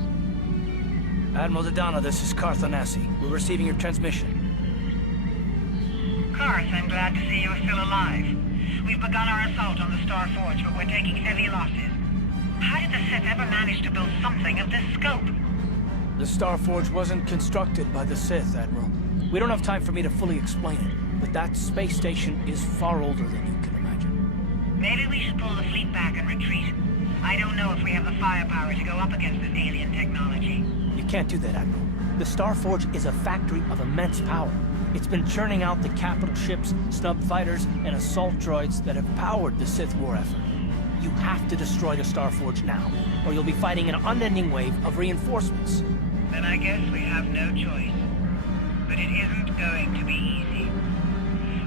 Admiral Dodonna, this is Carth Onasi. We're receiving your transmission. Carth, I'm glad to see you're still alive. We've begun our assault on the Star Forge, but we're taking heavy losses. How did the Sith ever manage to build something of this scope? The Star Forge wasn't constructed by the Sith, Admiral. We don't have time for me to fully explain it, but that space station is far older than you can imagine. Maybe we should pull the fleet back and retreat. I don't know if we have the firepower to go up against this alien technology. You can't do that, Admiral. The Star Forge is a factory of immense power. It's been churning out the capital ships, snub fighters, and assault droids that have powered the Sith war effort. You have to destroy the Star Forge now, or you'll be fighting an unending wave of reinforcements. Then I guess we have no choice. But it isn't going to be easy.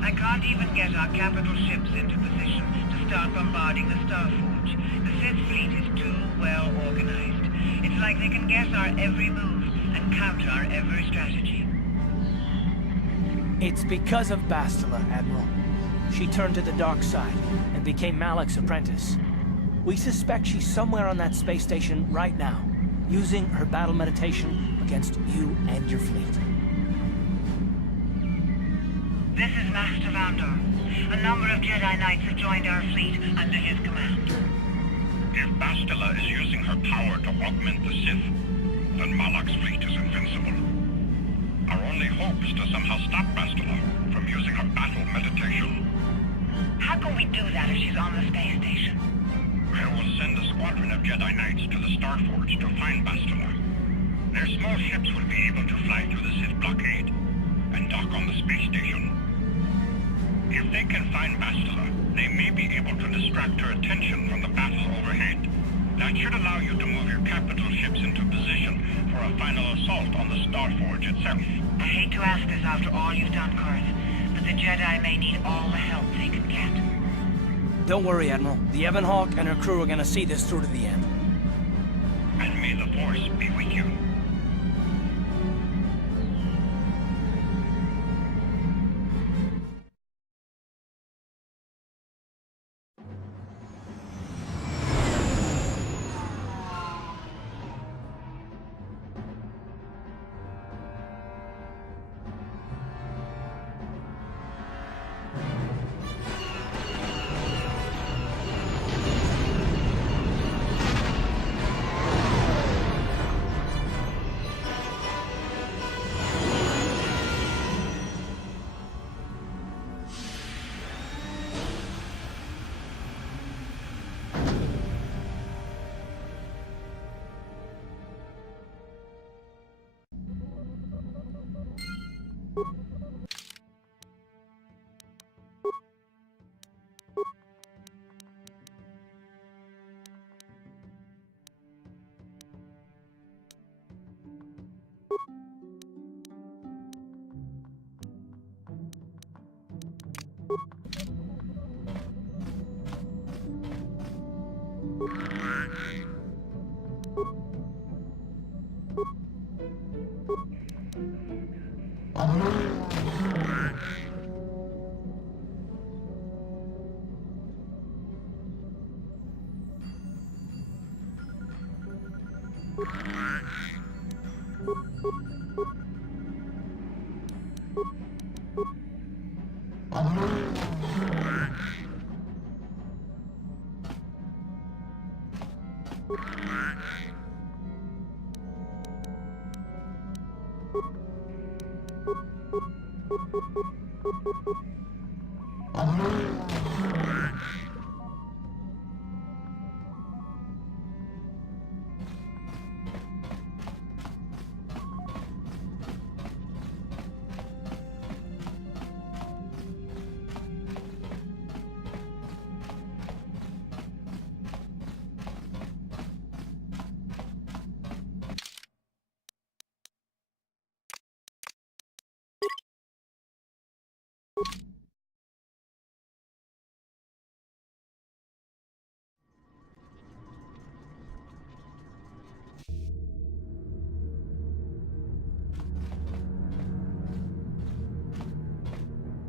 I can't even get our capital ships into position to start bombarding the Star Forge. The Sith fleet is too well organized. It's like they can guess our every move and counter our every strategy. It's because of Bastila, Admiral. She turned to the dark side and became Malak's apprentice. We suspect she's somewhere on that space station right now, using her battle meditation against you and your fleet. This is Master Vandor. A number of Jedi Knights have joined our fleet under his command. If Bastila is using her power to augment the Sith, then Malak's fleet is invincible. Our only hope is to somehow stop Bastila from using her battle meditation. How can we do that if she's on the space station? I will send a squadron of Jedi Knights to the Star Forge to find Bastila. Their small ships will be able to fly through the Sith blockade and dock on the space station. If they can find Bastila, they may be able to distract her attention from the battle overhead. That should allow you to move your capital ships into position for a final assault on the Star Forge itself. I hate to ask this after all you've done, Carth, but the Jedi may need all the help they can get. Don't worry, Admiral. The Ebon Hawk and her crew are gonna see this through to the end. And may the Force be with you.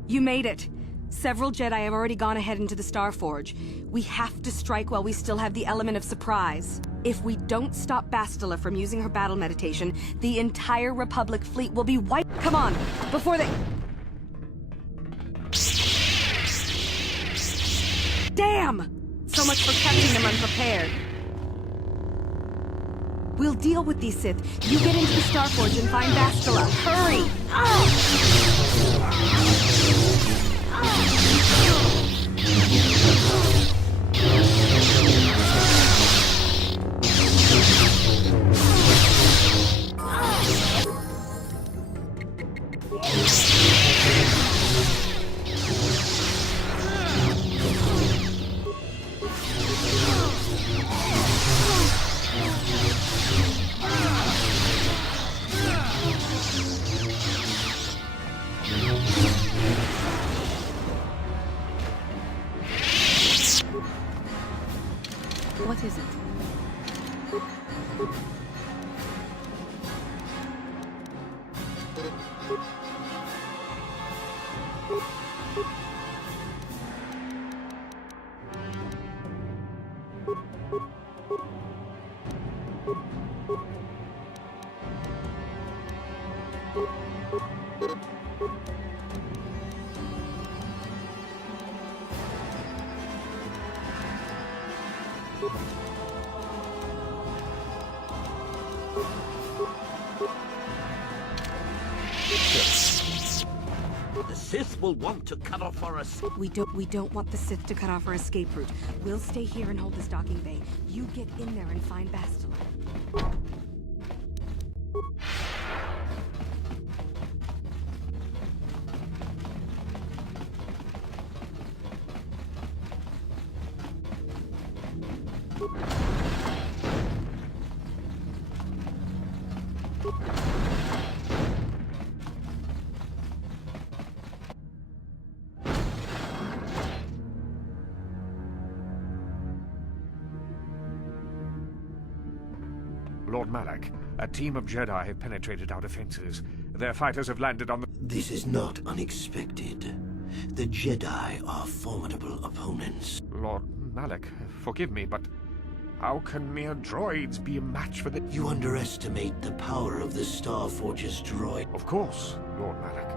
You made it. Several Jedi have already gone ahead into the Starforge. We have to strike while we still have the element of surprise. If we don't stop Bastila from using her battle meditation, the entire Republic fleet will be wiped. Come on, before they... Damn! So much for catching them unprepared. We'll deal with these Sith. You get into the Starforge and find Bastila. Hurry! What is it? The Sith will want to cut off our escape. We don't want the Sith to cut off our escape route. We'll stay here and hold the docking bay. You get in there and find Bastila. Lord Malak, a team of Jedi have penetrated our defenses. Their fighters have landed on the... This is not unexpected. The Jedi are formidable opponents. Lord Malak, forgive me, but how can mere droids be a match for the... You underestimate the power of the Starforge's droid. Of course, Lord Malak.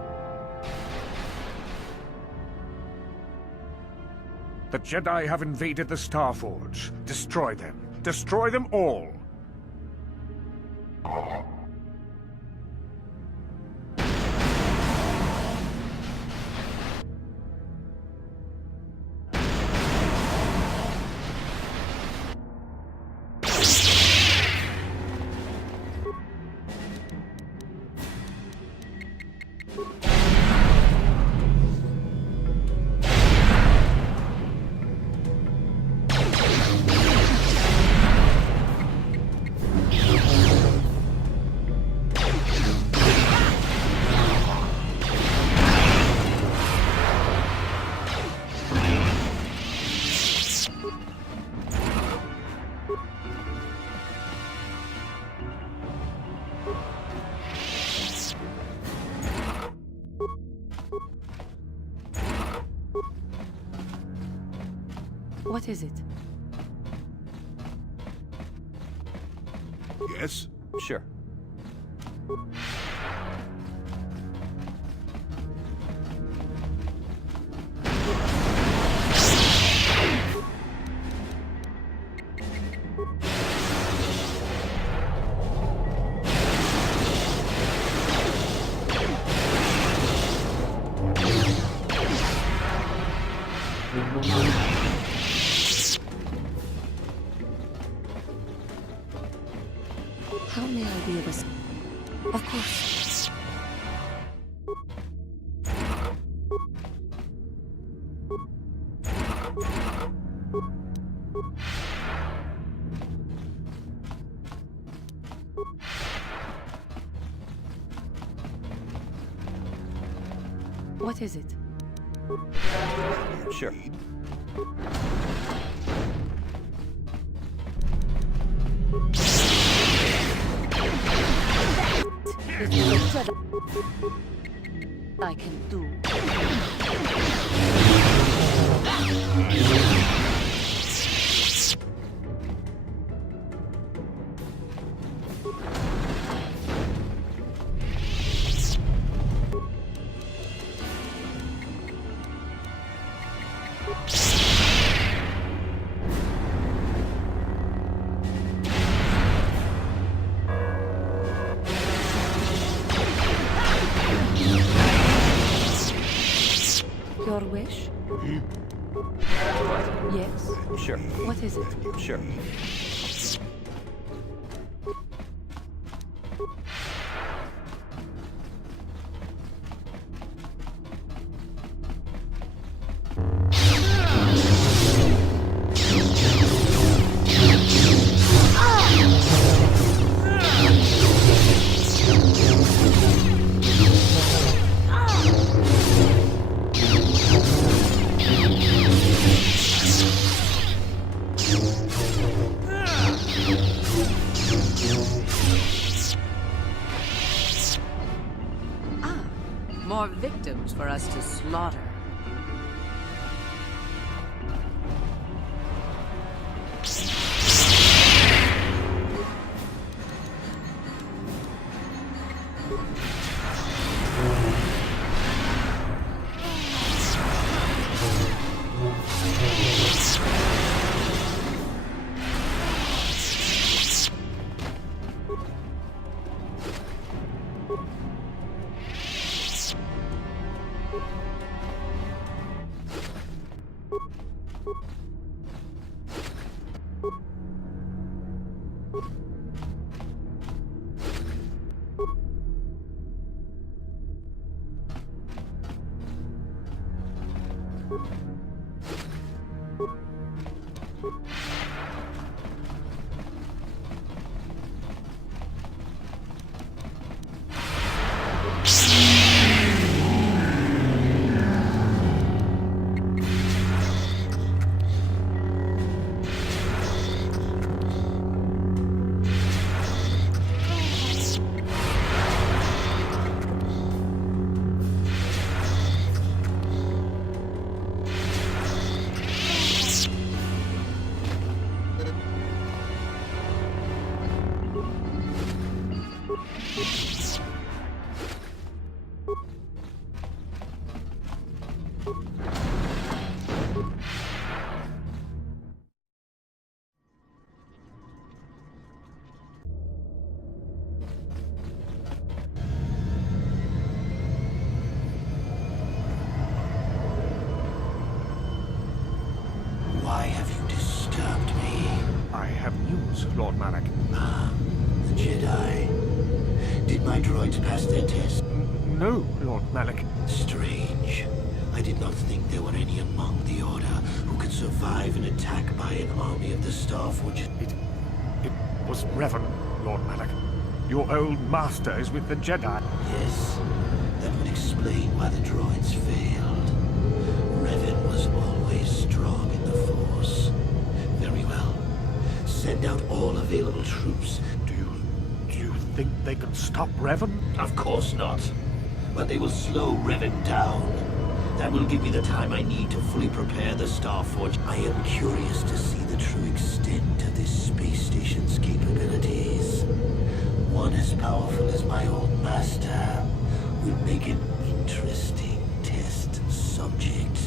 The Jedi have invaded the Starforge. Destroy them. Destroy them all. What is it? Yes? Sure. How may I be of assistance? Of course. What is it? Sure. It is a Jedi I can do. Your wish? Yes? Sure. What is it? Sure. More victims for us to slaughter. Why have you disturbed me? I have news, Lord Malak. The Jedi. Did my droids pass their test? No, Lord Malak. Strange. I did not think there were any among the Order who could survive an attack by an army of the Starforged. It was Revan, Lord Malak. Your old master is with the Jedi. Yes, that would explain why the droids failed. Revan was always strong in the Force. Very well. Send out all available troops. Do you think they can stop Revan? Of course not. But they will slow Revan down. That will give me the time I need to fully prepare the Starforge. I am curious to see the true extent of this space station's capabilities. Someone as powerful as my old master would make an interesting test subject.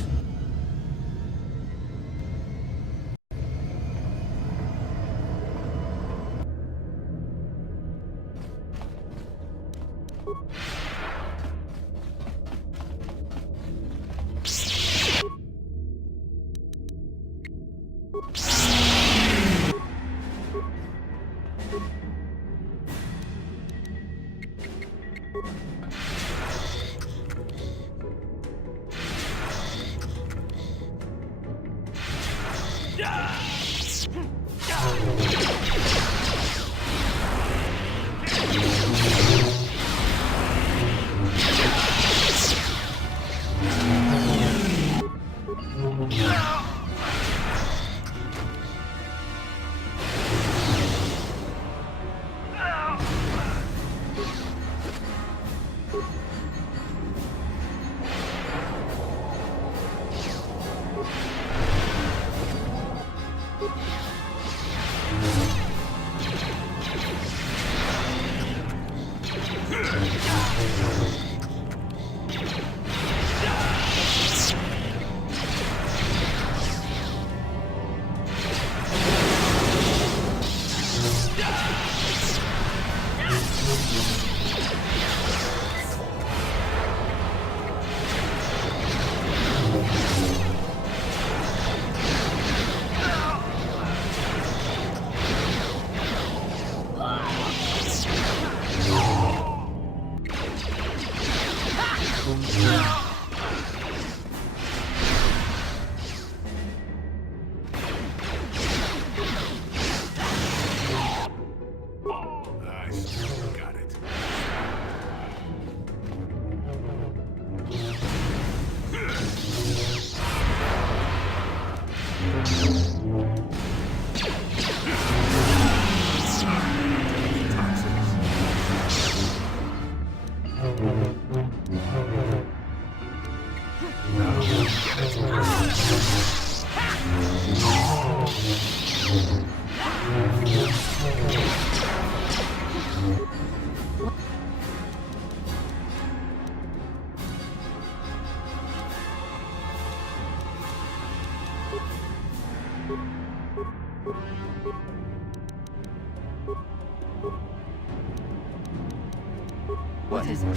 What is it?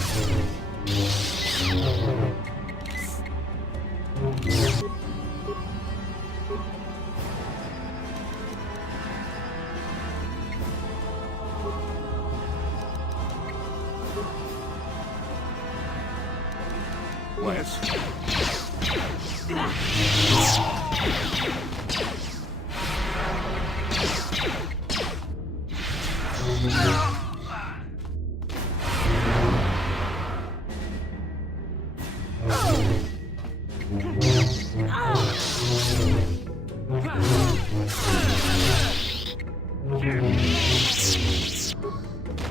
Wes?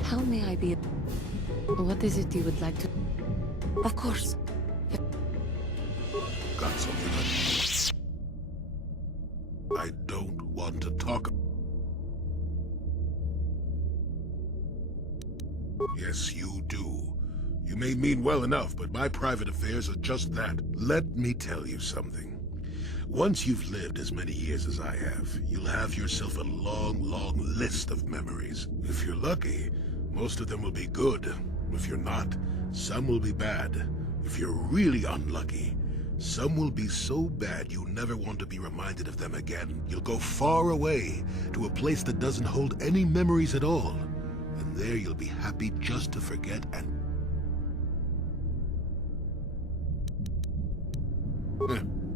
How may I be? What is it you would like to? Of course. Got something I don't want to talk. Yes, you do. You may mean well enough, but my private affairs are just that. Let me tell you something. Once you've lived as many years as I have, you'll have yourself a long, long list of memories. If you're lucky, most of them will be good. If you're not, some will be bad. If you're really unlucky, some will be so bad you never want to be reminded of them again. You'll go far away to a place that doesn't hold any memories at all. And there you'll be happy just to forget and...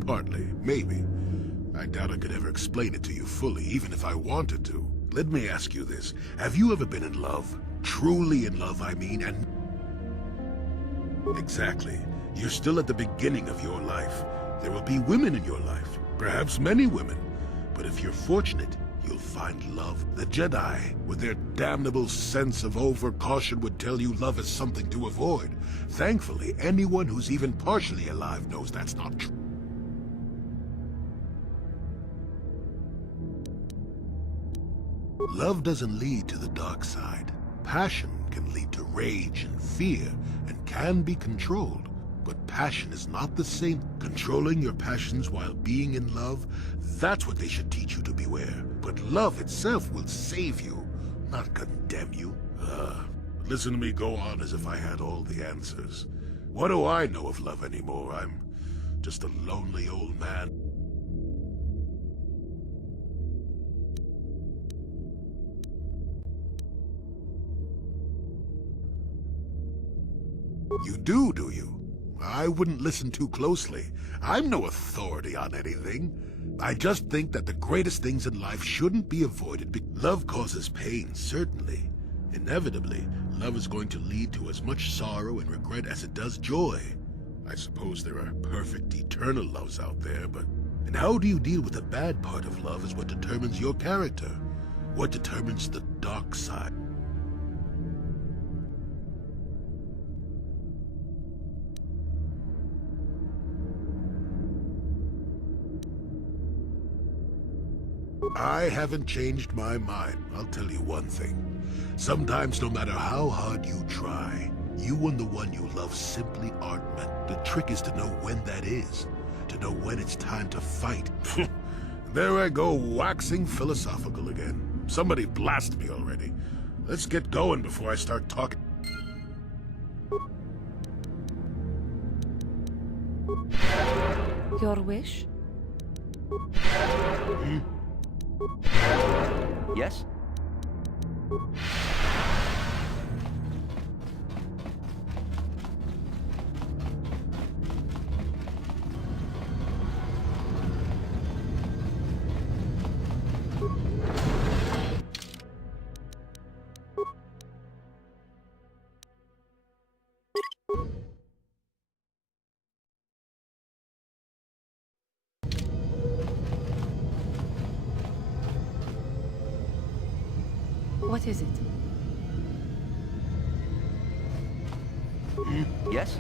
Partly, maybe. I doubt I could ever explain it to you fully, even if I wanted to. Let me ask you this. Have you ever been in love? Truly in love, I mean, and... Exactly. You're still at the beginning of your life. There will be women in your life, perhaps many women. But if you're fortunate, you'll find love. The Jedi, with their damnable sense of over-caution, would tell you love is something to avoid. Thankfully, anyone who's even partially alive knows that's not true. Love doesn't lead to the dark side. Passion can lead to rage and fear and can be controlled. But passion is not the same. Controlling your passions while being in love, that's what they should teach you to beware. But love itself will save you, not condemn you. Listen to me go on as if I had all the answers. What do I know of love anymore? I'm just a lonely old man. You do you? I wouldn't listen too closely. I'm no authority on anything. I just think that the greatest things in life shouldn't be avoided. Love causes pain, certainly. Inevitably, love is going to lead to as much sorrow and regret as it does joy. I suppose there are perfect, eternal loves out there, but... And how do you deal with the bad part of love is what determines your character. What determines the dark side. I haven't changed my mind. I'll tell you one thing. Sometimes, no matter how hard you try, you and the one you love simply aren't meant. The trick is to know when that is. To know when it's time to fight. There I go, waxing philosophical again. Somebody blast me already. Let's get going before I start talking. Your wish? Yes? What is it? Yes?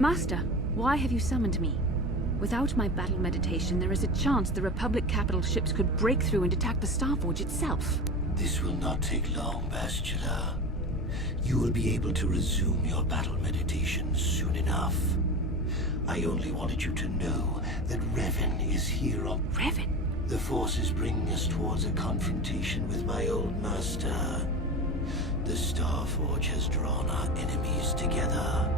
Master, why have you summoned me? Without my battle meditation, there is a chance the Republic capital ships could break through and attack the Starforge itself. This will not take long, Bastila. You will be able to resume your battle meditation soon enough. I only wanted you to know that Revan is here on... Revan? The Force is bringing us towards a confrontation with my old master. The Starforge has drawn our enemies together,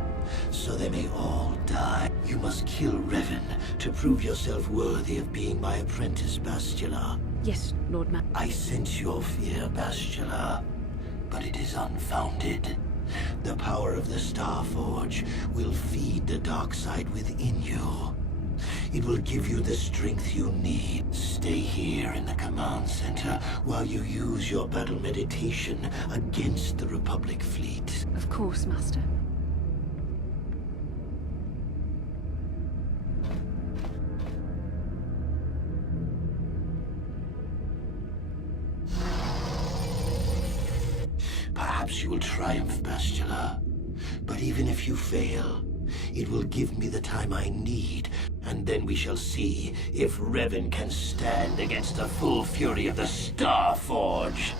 so they may all die. You must kill Revan to prove yourself worthy of being my apprentice, Bastila. Yes, Lord Ma... I sense your fear, Bastila, but it is unfounded. The power of the Starforge will feed the dark side within you. It will give you the strength you need. Stay here in the command center while you use your battle meditation against the Republic fleet. Of course, Master. Perhaps you will triumph, Bastila. But even if you fail, it will give me the time I need, and then we shall see if Revan can stand against the full fury of the Starforge.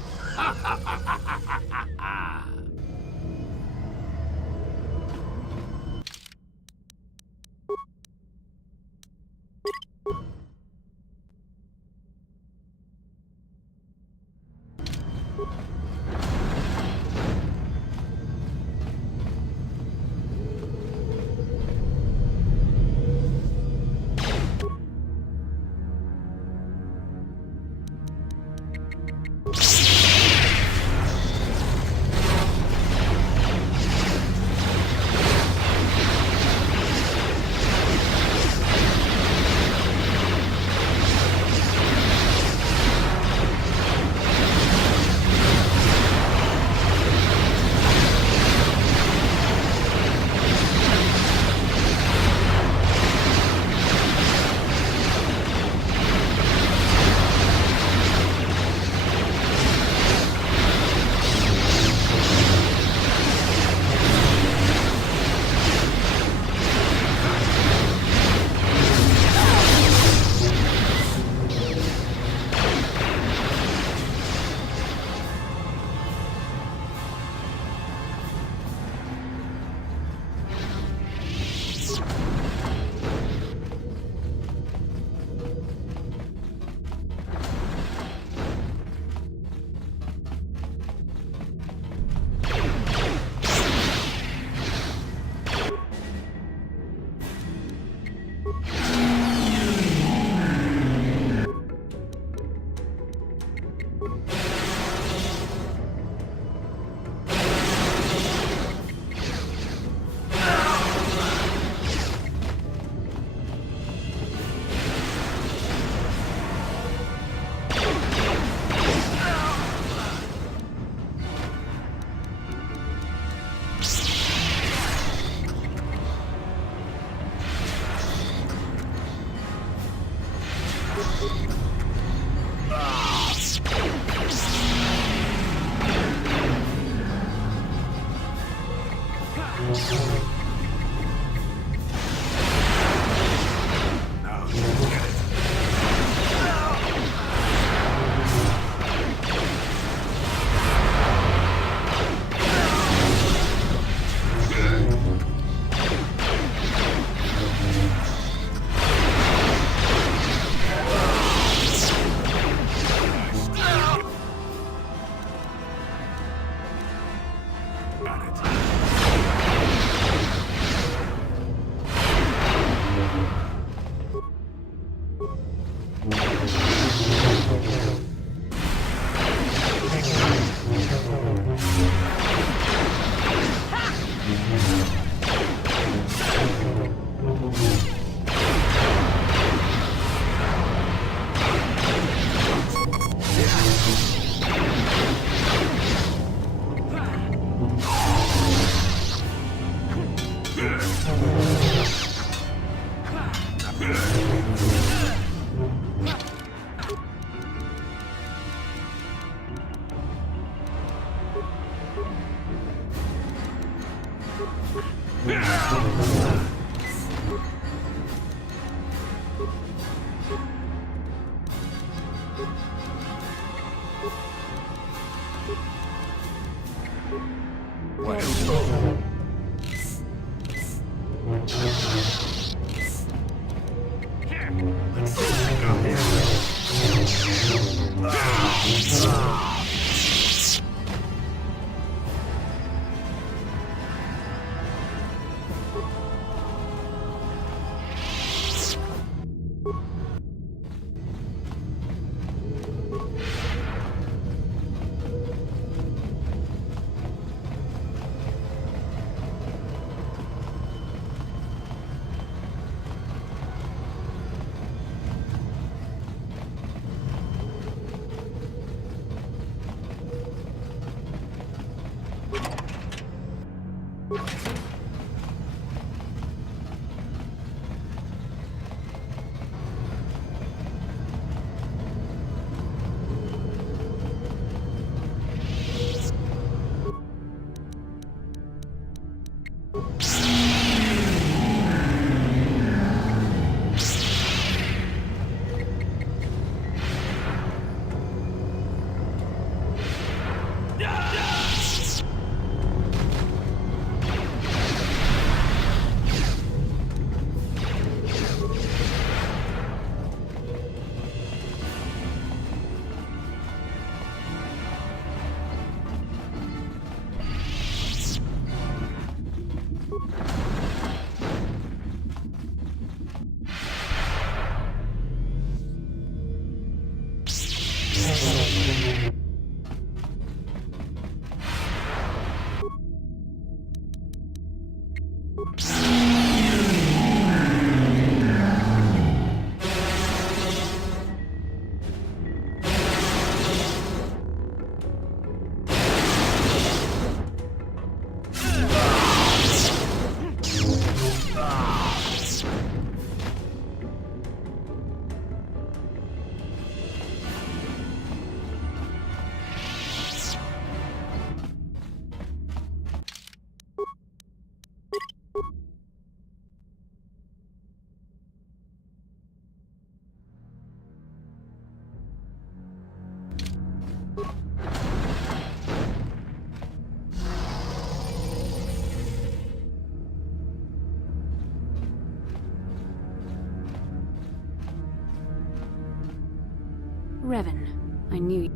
Revan, I knew...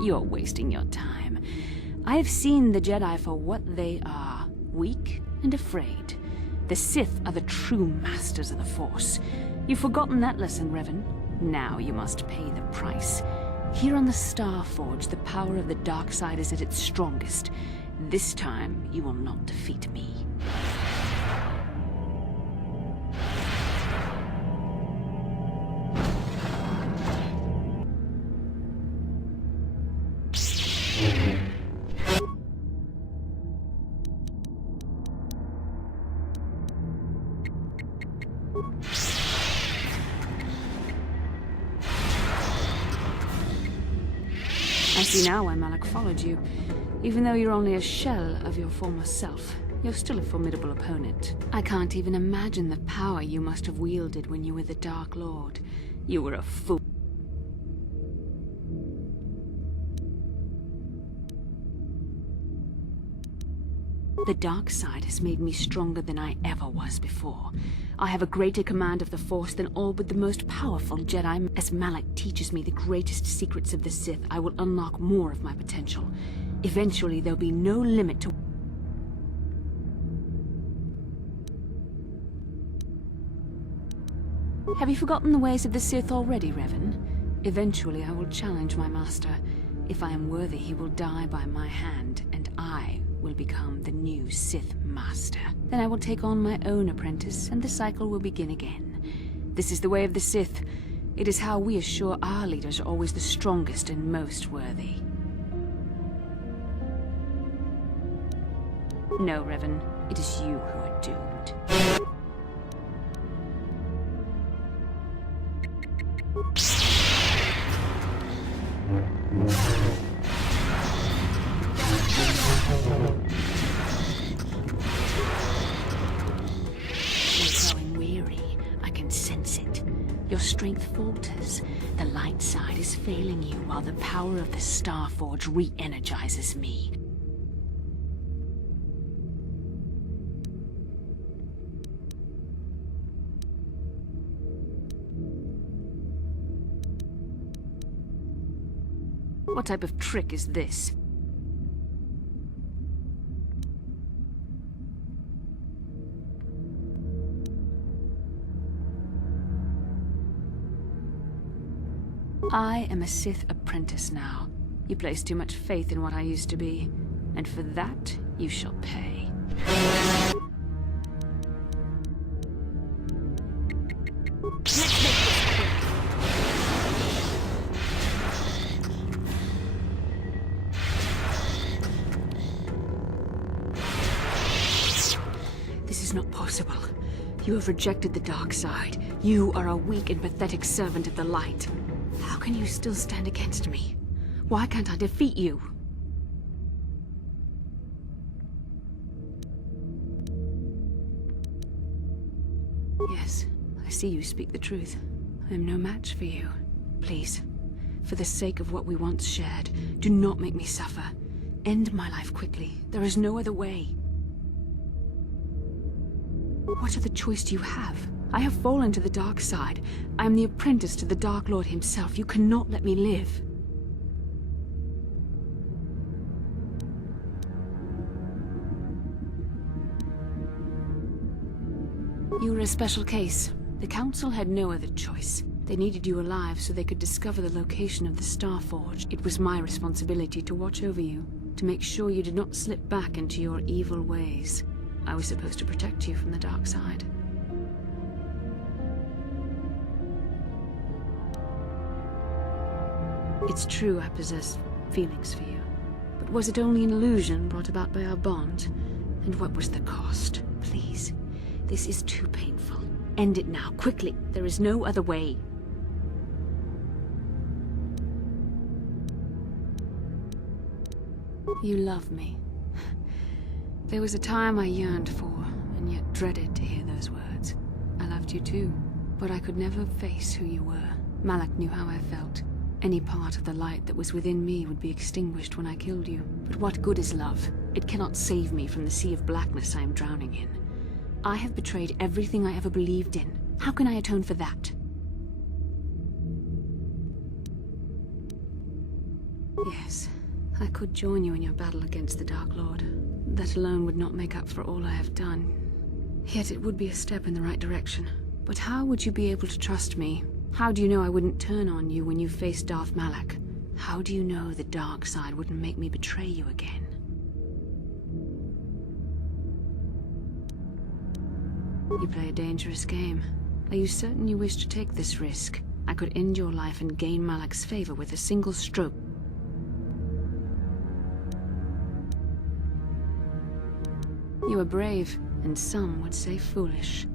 You're wasting your time. I've seen the Jedi for what they are. Weak and afraid. The Sith are the true masters of the Force. You've forgotten that lesson, Revan. Now you must pay the price. Here on the Star Forge, the power of the dark side is at its strongest. This time, you will not defeat me. I see now why Malak followed you. Even though you're only a shell of your former self, you're still a formidable opponent. I can't even imagine the power you must have wielded when you were the Dark Lord. You were a fool. The dark side has made me stronger than I ever was before. I have a greater command of the Force than all but the most powerful Jedi. As Malak teaches me the greatest secrets of the Sith, I will unlock more of my potential. Eventually, there'll be no limit to... Have you forgotten the ways of the Sith already, Revan? Eventually, I will challenge my master. If I am worthy, he will die by my hand, and I will become the new Sith Master. Then I will take on my own apprentice, and the cycle will begin again. This is the way of the Sith. It is how we assure our leaders are always the strongest and most worthy. No, Revan. It is you who are doomed. Your strength falters. The light side is failing you, while the power of the Starforge re-energizes me. What type of trick is this? I am a Sith apprentice now. You place too much faith in what I used to be, and for that, you shall pay. This is not possible. You have rejected the dark side. You are a weak and pathetic servant of the light. How can you still stand against me? Why can't I defeat you? Yes, I see you speak the truth. I am no match for you. Please, for the sake of what we once shared, do not make me suffer. End my life quickly. There is no other way. What other choice do you have? I have fallen to the dark side. I am the apprentice to the Dark Lord himself. You cannot let me live. You were a special case. The Council had no other choice. They needed you alive so they could discover the location of the Starforge. It was my responsibility to watch over you, to make sure you did not slip back into your evil ways. I was supposed to protect you from the dark side. It's true I possess feelings for you, but was it only an illusion brought about by our bond? And what was the cost? Please, this is too painful. End it now, quickly. There is no other way. You love me. There was a time I yearned for, and yet dreaded to hear those words. I loved you too, but I could never face who you were. Malak knew how I felt. Any part of the light that was within me would be extinguished when I killed you. But what good is love? It cannot save me from the sea of blackness I am drowning in. I have betrayed everything I ever believed in. How can I atone for that? Yes, I could join you in your battle against the Dark Lord. That alone would not make up for all I have done. Yet it would be a step in the right direction. But how would you be able to trust me? How do you know I wouldn't turn on you when you faced Darth Malak? How do you know the dark side wouldn't make me betray you again? You play a dangerous game. Are you certain you wish to take this risk? I could end your life and gain Malak's favor with a single stroke. You are brave, and some would say foolish.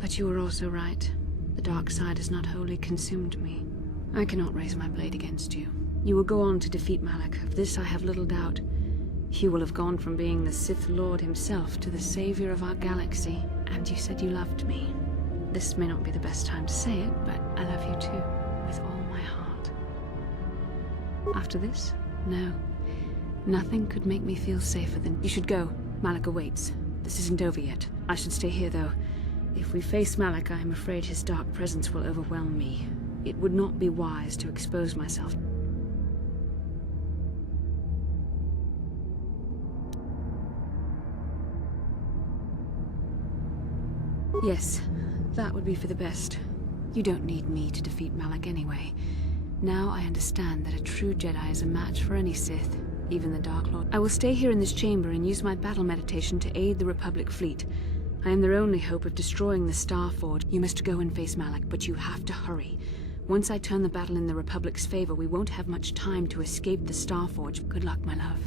But you are also right. The dark side has not wholly consumed me. I cannot raise my blade against you. You will go on to defeat Malak. Of this I have little doubt. You will have gone from being the Sith Lord himself to the savior of our galaxy. And you said you loved me. This may not be the best time to say it, but I love you too, with all my heart. After this? No. Nothing could make me feel safer than... You should go. Malak awaits. This isn't over yet. I should stay here, though. If we face Malak, I am afraid his dark presence will overwhelm me. It would not be wise to expose myself. Yes, that would be for the best. You don't need me to defeat Malak anyway. Now I understand that a true Jedi is a match for any Sith, even the Dark Lord. I will stay here in this chamber and use my battle meditation to aid the Republic fleet. I am their only hope of destroying the Starforge. You must go and face Malak, but you have to hurry. Once I turn the battle in the Republic's favor, we won't have much time to escape the Starforge. Good luck, my love.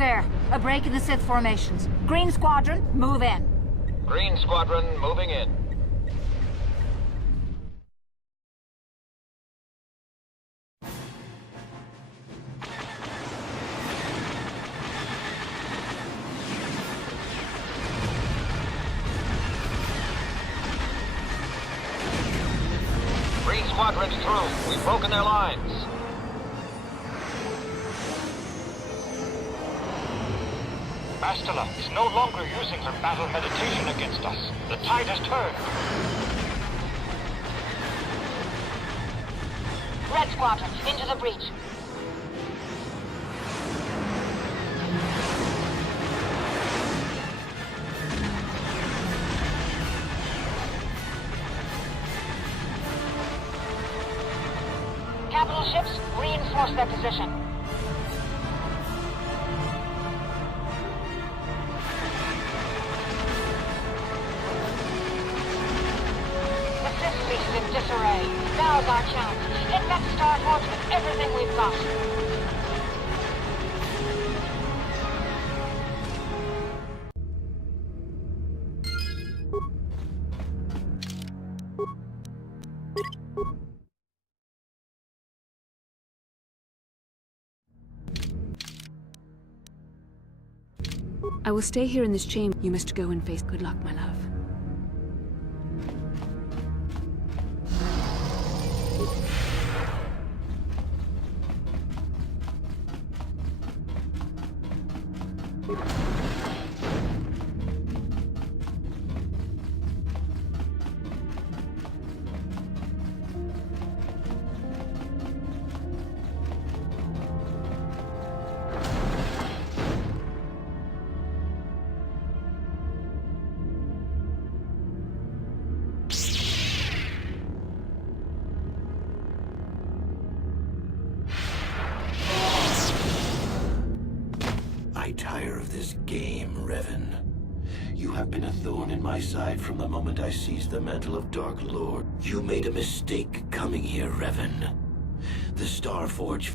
There. A break in the Sith formations. Green Squadron, move in. Green Squadron moving in. Green Squadron's through. We've broken their lines. Bastila is no longer using her battle meditation against us. The tide has turned. Red Squadron, into the breach. Capital ships, reinforce their position. The Sith fleet is in disarray. Now's our chance. Get back to Star Forge with everything we've got. I will stay here in this chamber. You must go and face good luck, my love. I tire of this game, Revan. You have been a thorn in my side from the moment I seized the mantle of Dark Lord. You made a mistake coming here, Revan. The Starforge...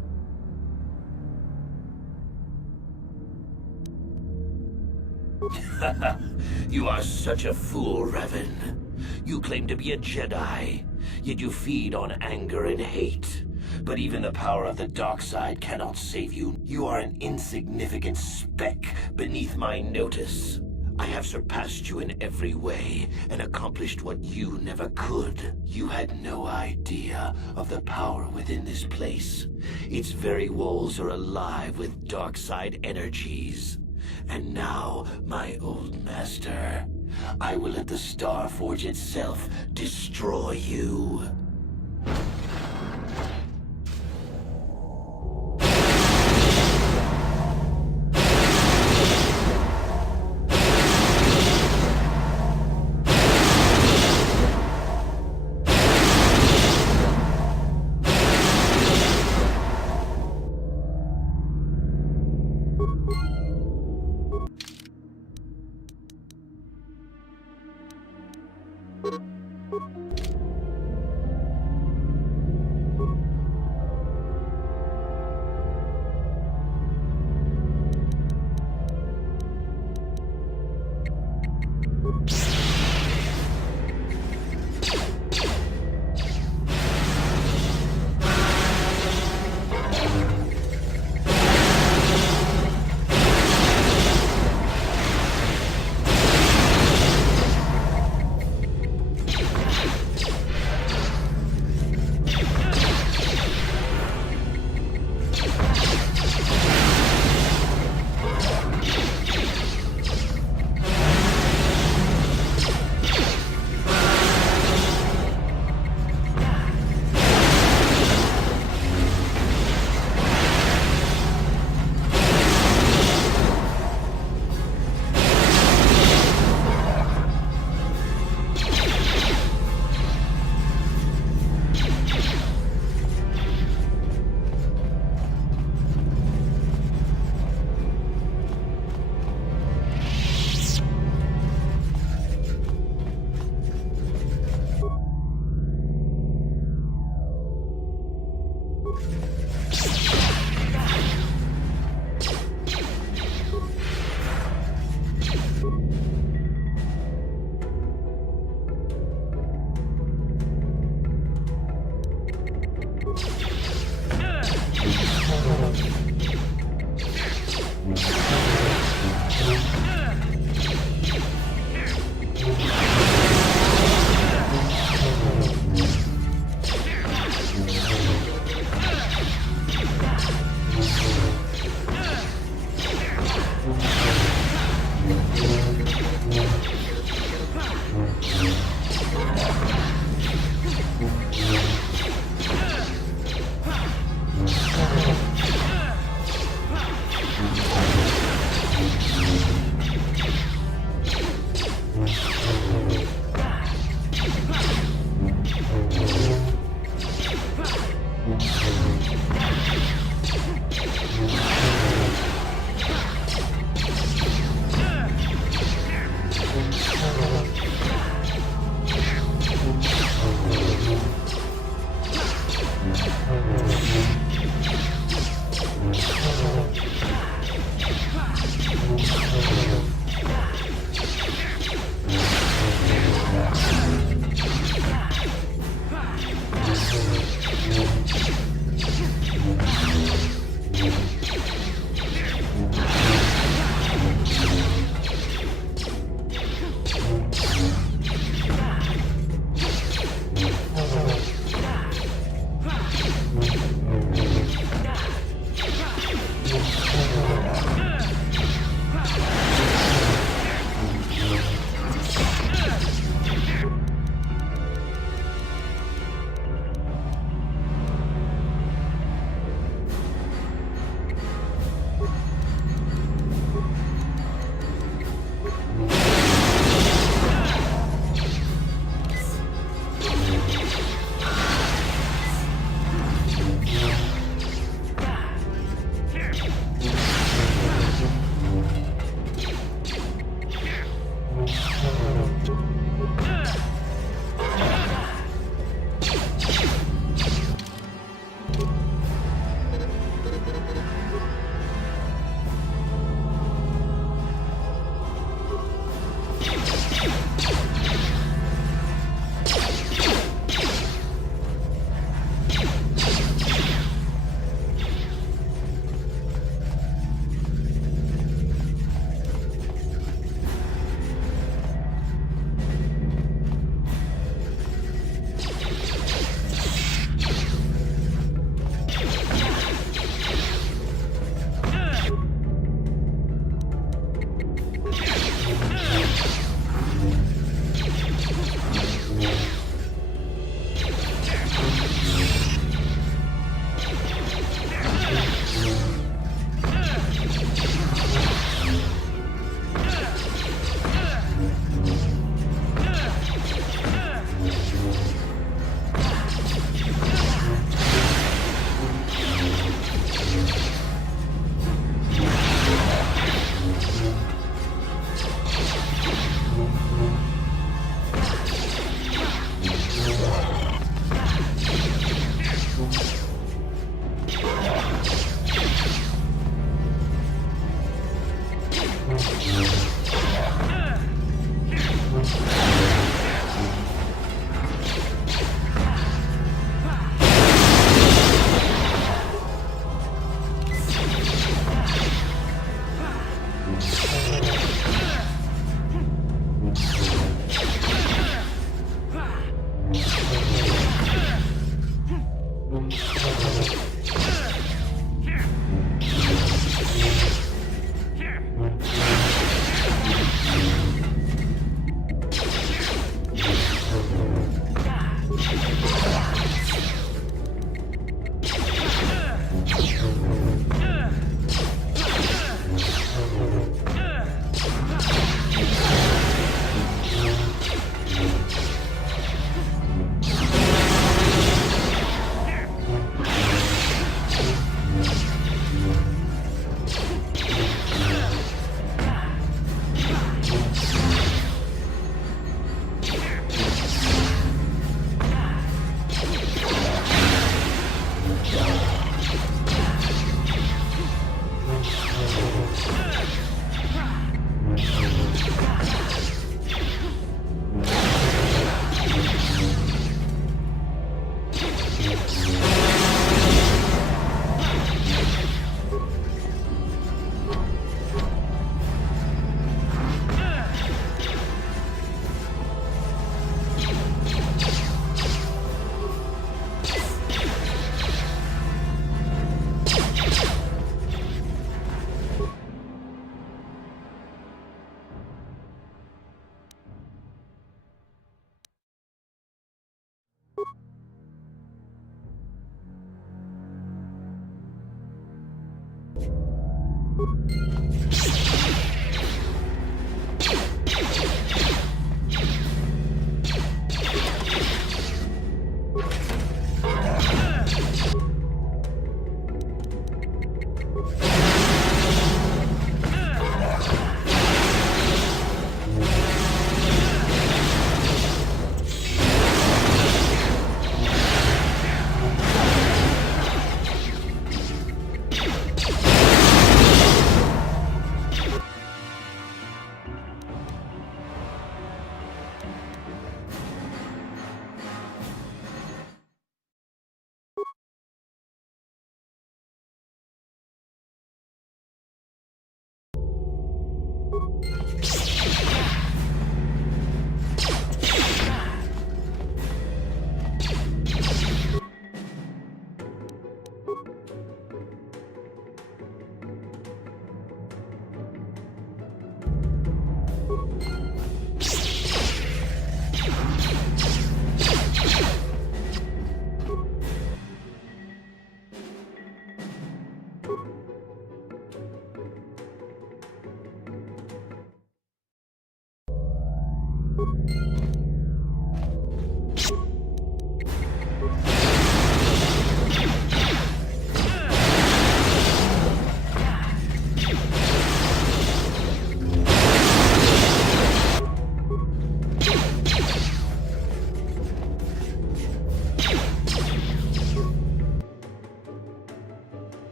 You are such a fool, Revan. You claim to be a Jedi, yet you feed on anger and hate. But even the power of the dark side cannot save you. You are an insignificant speck beneath my notice. I have surpassed you in every way and accomplished what you never could. You had no idea of the power within this place. Its very walls are alive with dark side energies. And now, my old master, I will let the Starforge itself destroy you.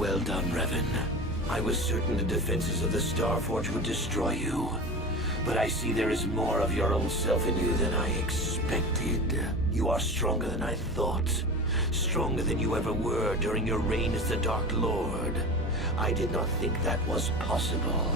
Well done, Revan. I was certain the defenses of the Starforge would destroy you. But I see there is more of your old self in you than I expected. You are stronger than I thought. Stronger than you ever were during your reign as the Dark Lord. I did not think that was possible.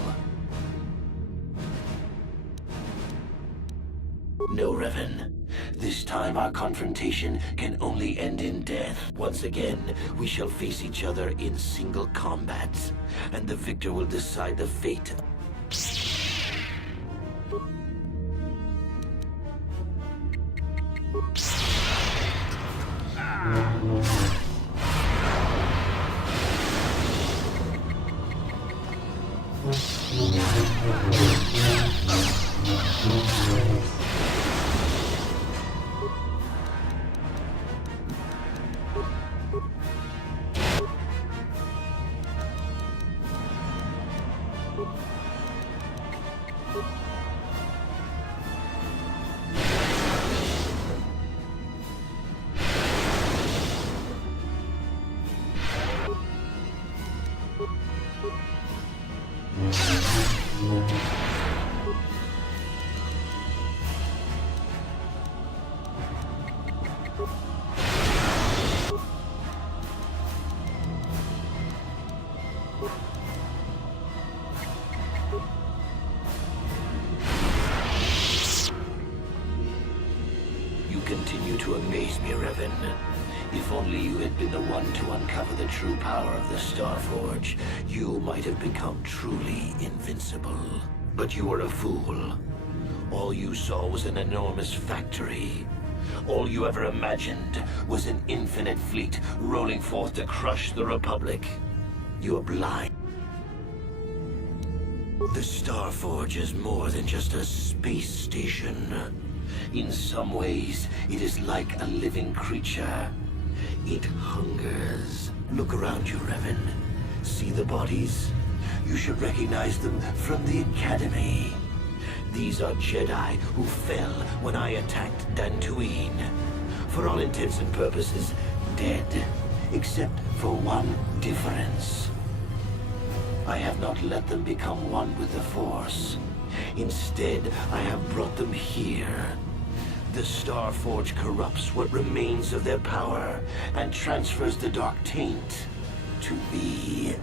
No, Revan. This time our confrontation can only end in death. Once again, we shall face each other in single combat, and the victor will decide the fate. Continue to amaze me, Revan. If only you had been the one to uncover the true power of the Starforge, you might have become truly invincible. But you were a fool. All you saw was an enormous factory. All you ever imagined was an infinite fleet rolling forth to crush the Republic. You are blind. The Starforge is more than just a space station. In some ways, it is like a living creature. It hungers. Look around you, Revan. See the bodies? You should recognize them from the Academy. These are Jedi who fell when I attacked Dantooine. For all intents and purposes, dead. Except for one difference. I have not let them become one with the Force. Instead, I have brought them here. The Starforge corrupts what remains of their power and transfers the Dark Taint to me.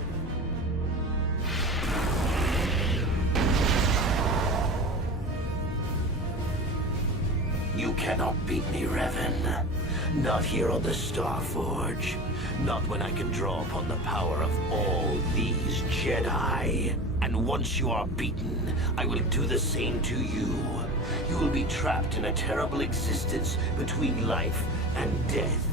You cannot beat me, Revan. Not here on the Starforge. Not when I can draw upon the power of all these Jedi. And once you are beaten, I will do the same to you. You will be trapped in a terrible existence between life and death.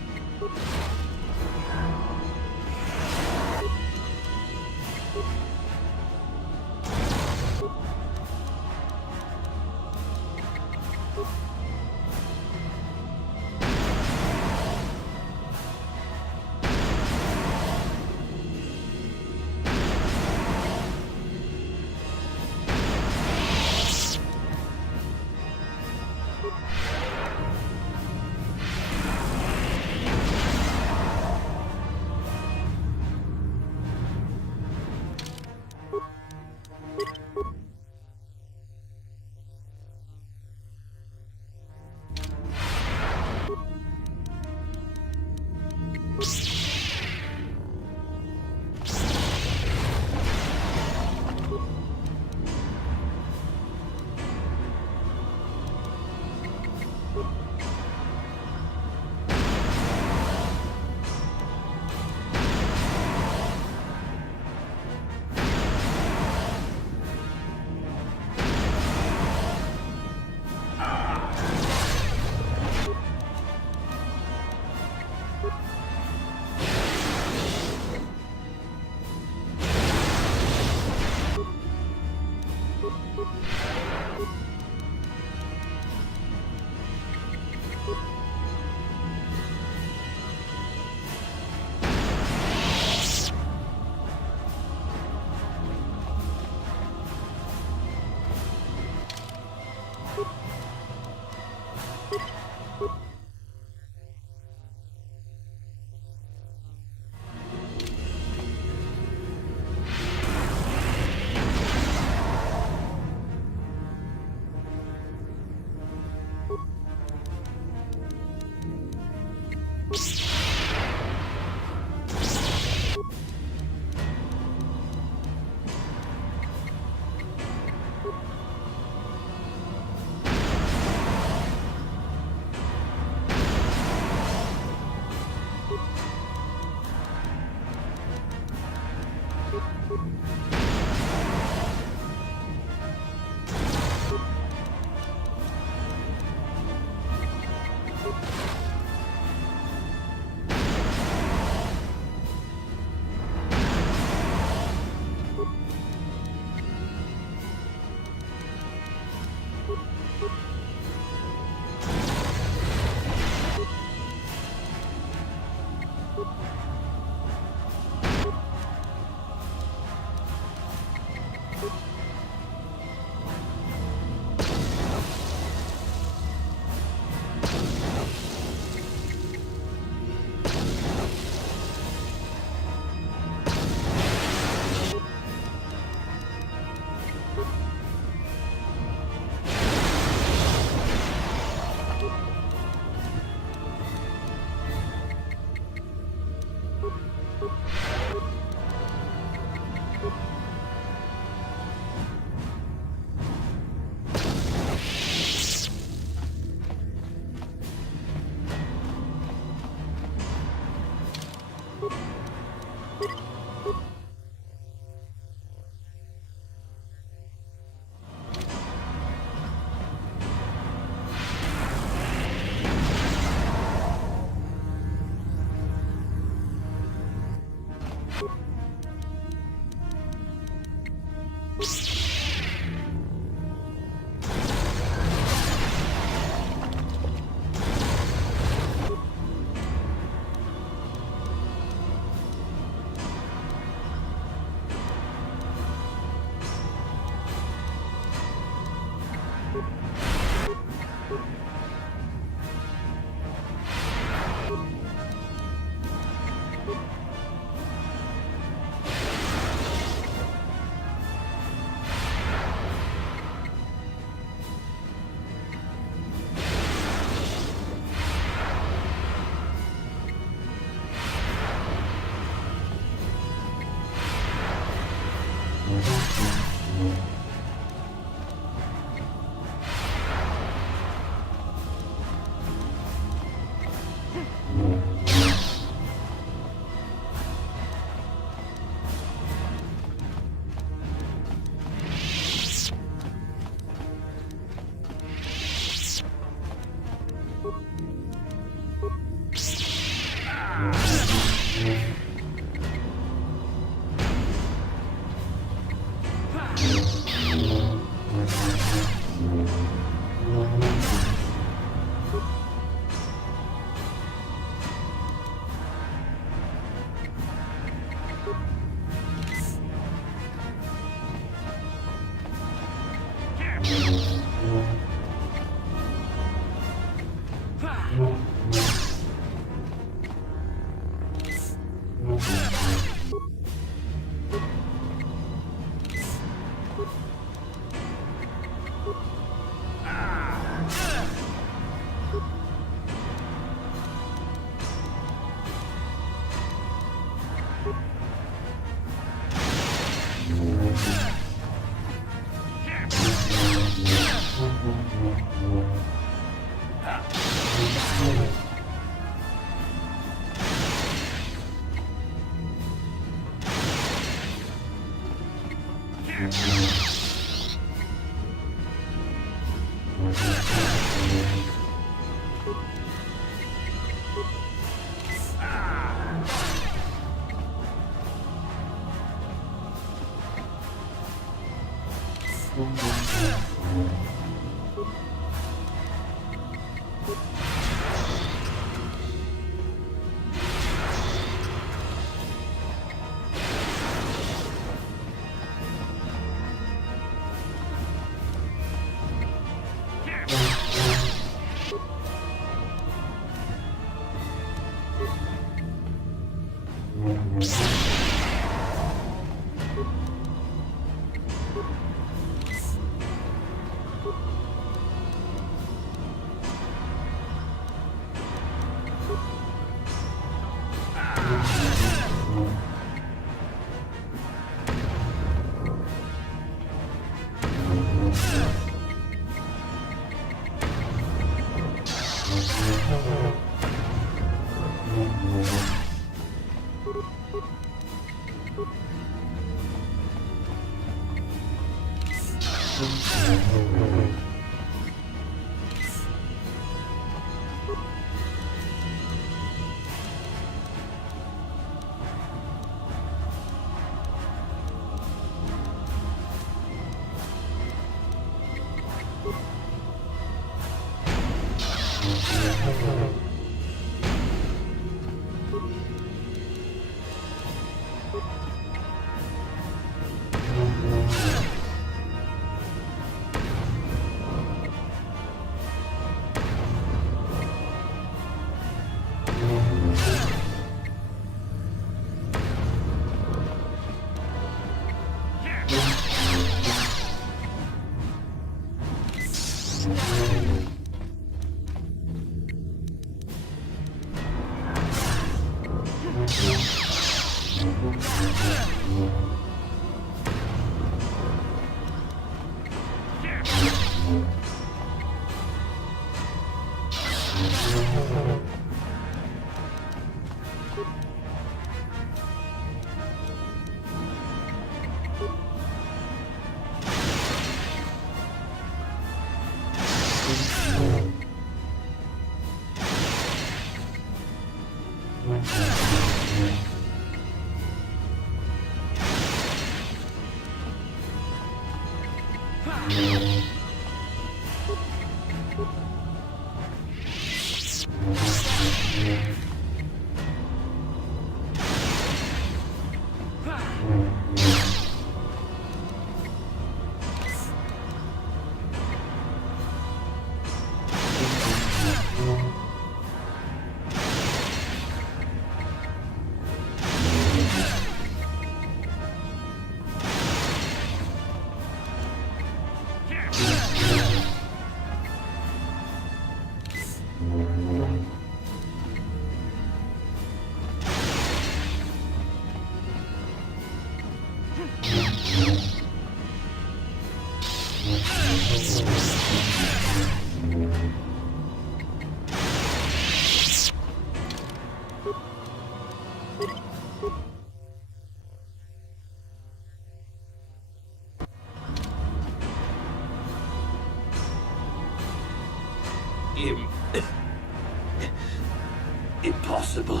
Impossible.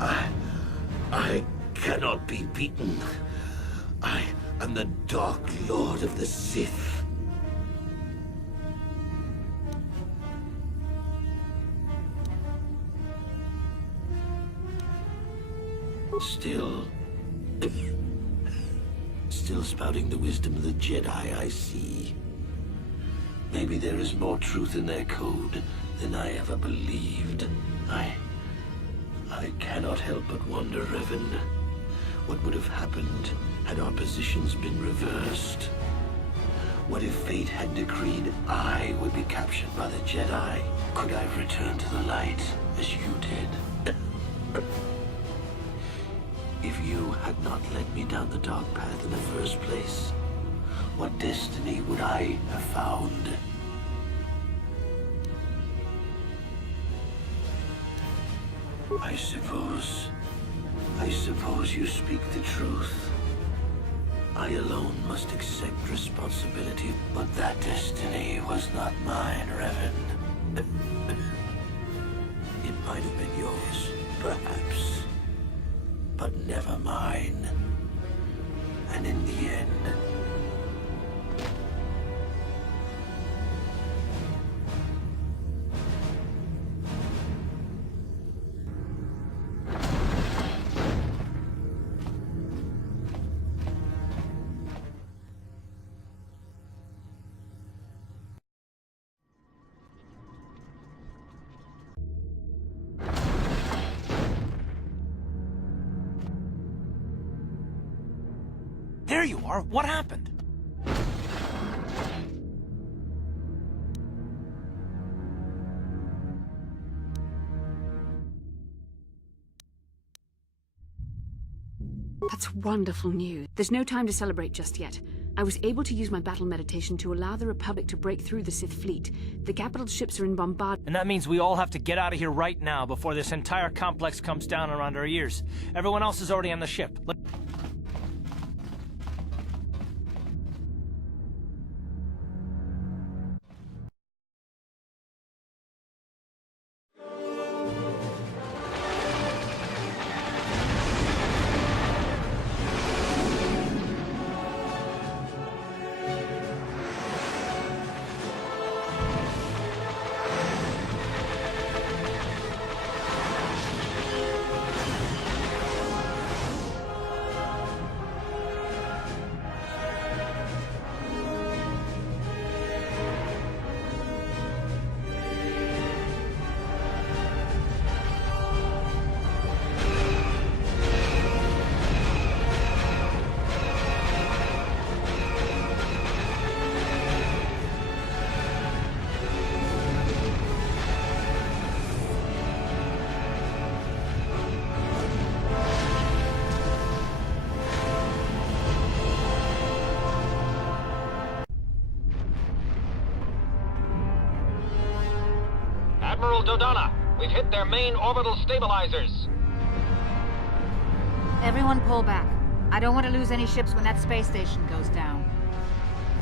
I cannot be beaten. I am the Dark Lord of the Sith. Still spouting the wisdom of the Jedi, I see. Maybe there is more truth in their code than I ever believed. I cannot help but wonder, Revan, what would have happened had our positions been reversed? What if fate had decreed I would be captured by the Jedi? Could I have returned to the light as you did? If you had not led me down the dark path in the first place, what destiny would I have found? I suppose you speak the truth. I alone must accept responsibility, but that destiny was not mine, Revan. It might have been yours, perhaps, but never mine. And in the end, There you are. What happened? That's wonderful news. There's no time to celebrate just yet. I was able to use my battle meditation to allow the Republic to break through the Sith fleet. The capital ships are in bombardment. And that means we all have to get out of here right now before this entire complex comes down around our ears. Everyone else is already on the ship. Admiral Dodonna. We've hit their main orbital stabilizers. Everyone pull back. I don't want to lose any ships when that space station goes down.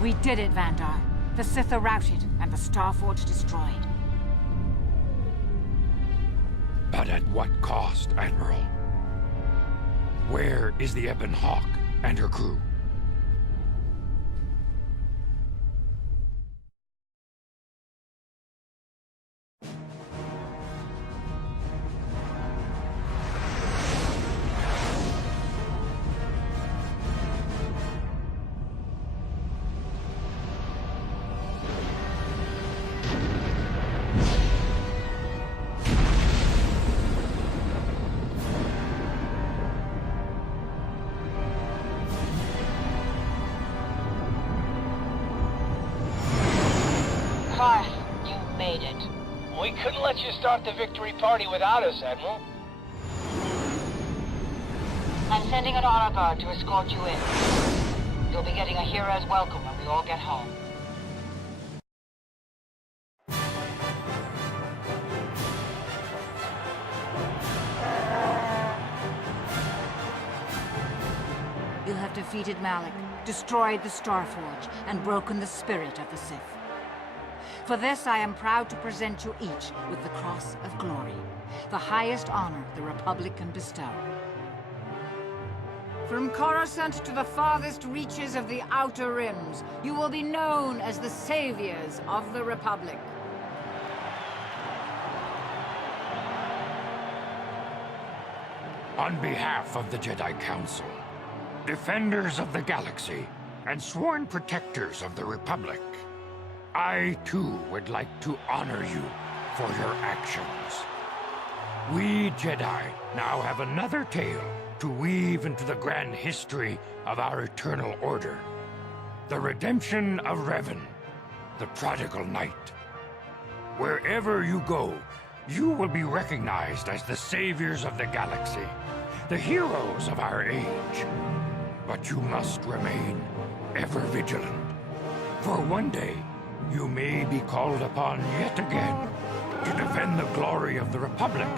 We did it, Vandar. The Sith are routed, and the Starforge destroyed. But at what cost, Admiral? Where is the Ebon Hawk and her crew? You made it. We couldn't let you start the victory party without us, Admiral. I'm sending an honor guard to escort you in. You'll be getting a hero's welcome when we all get home. You have defeated Malak, destroyed the Starforge, and broken the spirit of the Sith. For this, I am proud to present you each with the Cross of Glory, the highest honor the Republic can bestow. From Coruscant to the farthest reaches of the Outer Rims, you will be known as the saviors of the Republic. On behalf of the Jedi Council, defenders of the galaxy, and sworn protectors of the Republic, I, too, would like to honor you for your actions. We Jedi now have another tale to weave into the grand history of our eternal order. The redemption of Revan, the prodigal knight. Wherever you go, you will be recognized as the saviors of the galaxy, the heroes of our age. But you must remain ever vigilant, for one day, you may be called upon yet again to defend the glory of the Republic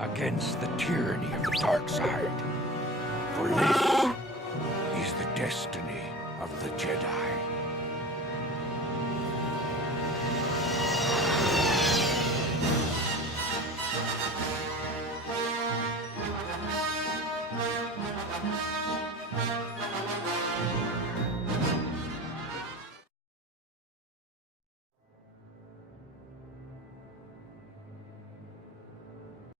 against the tyranny of the dark side. For this is the destiny of the Jedi.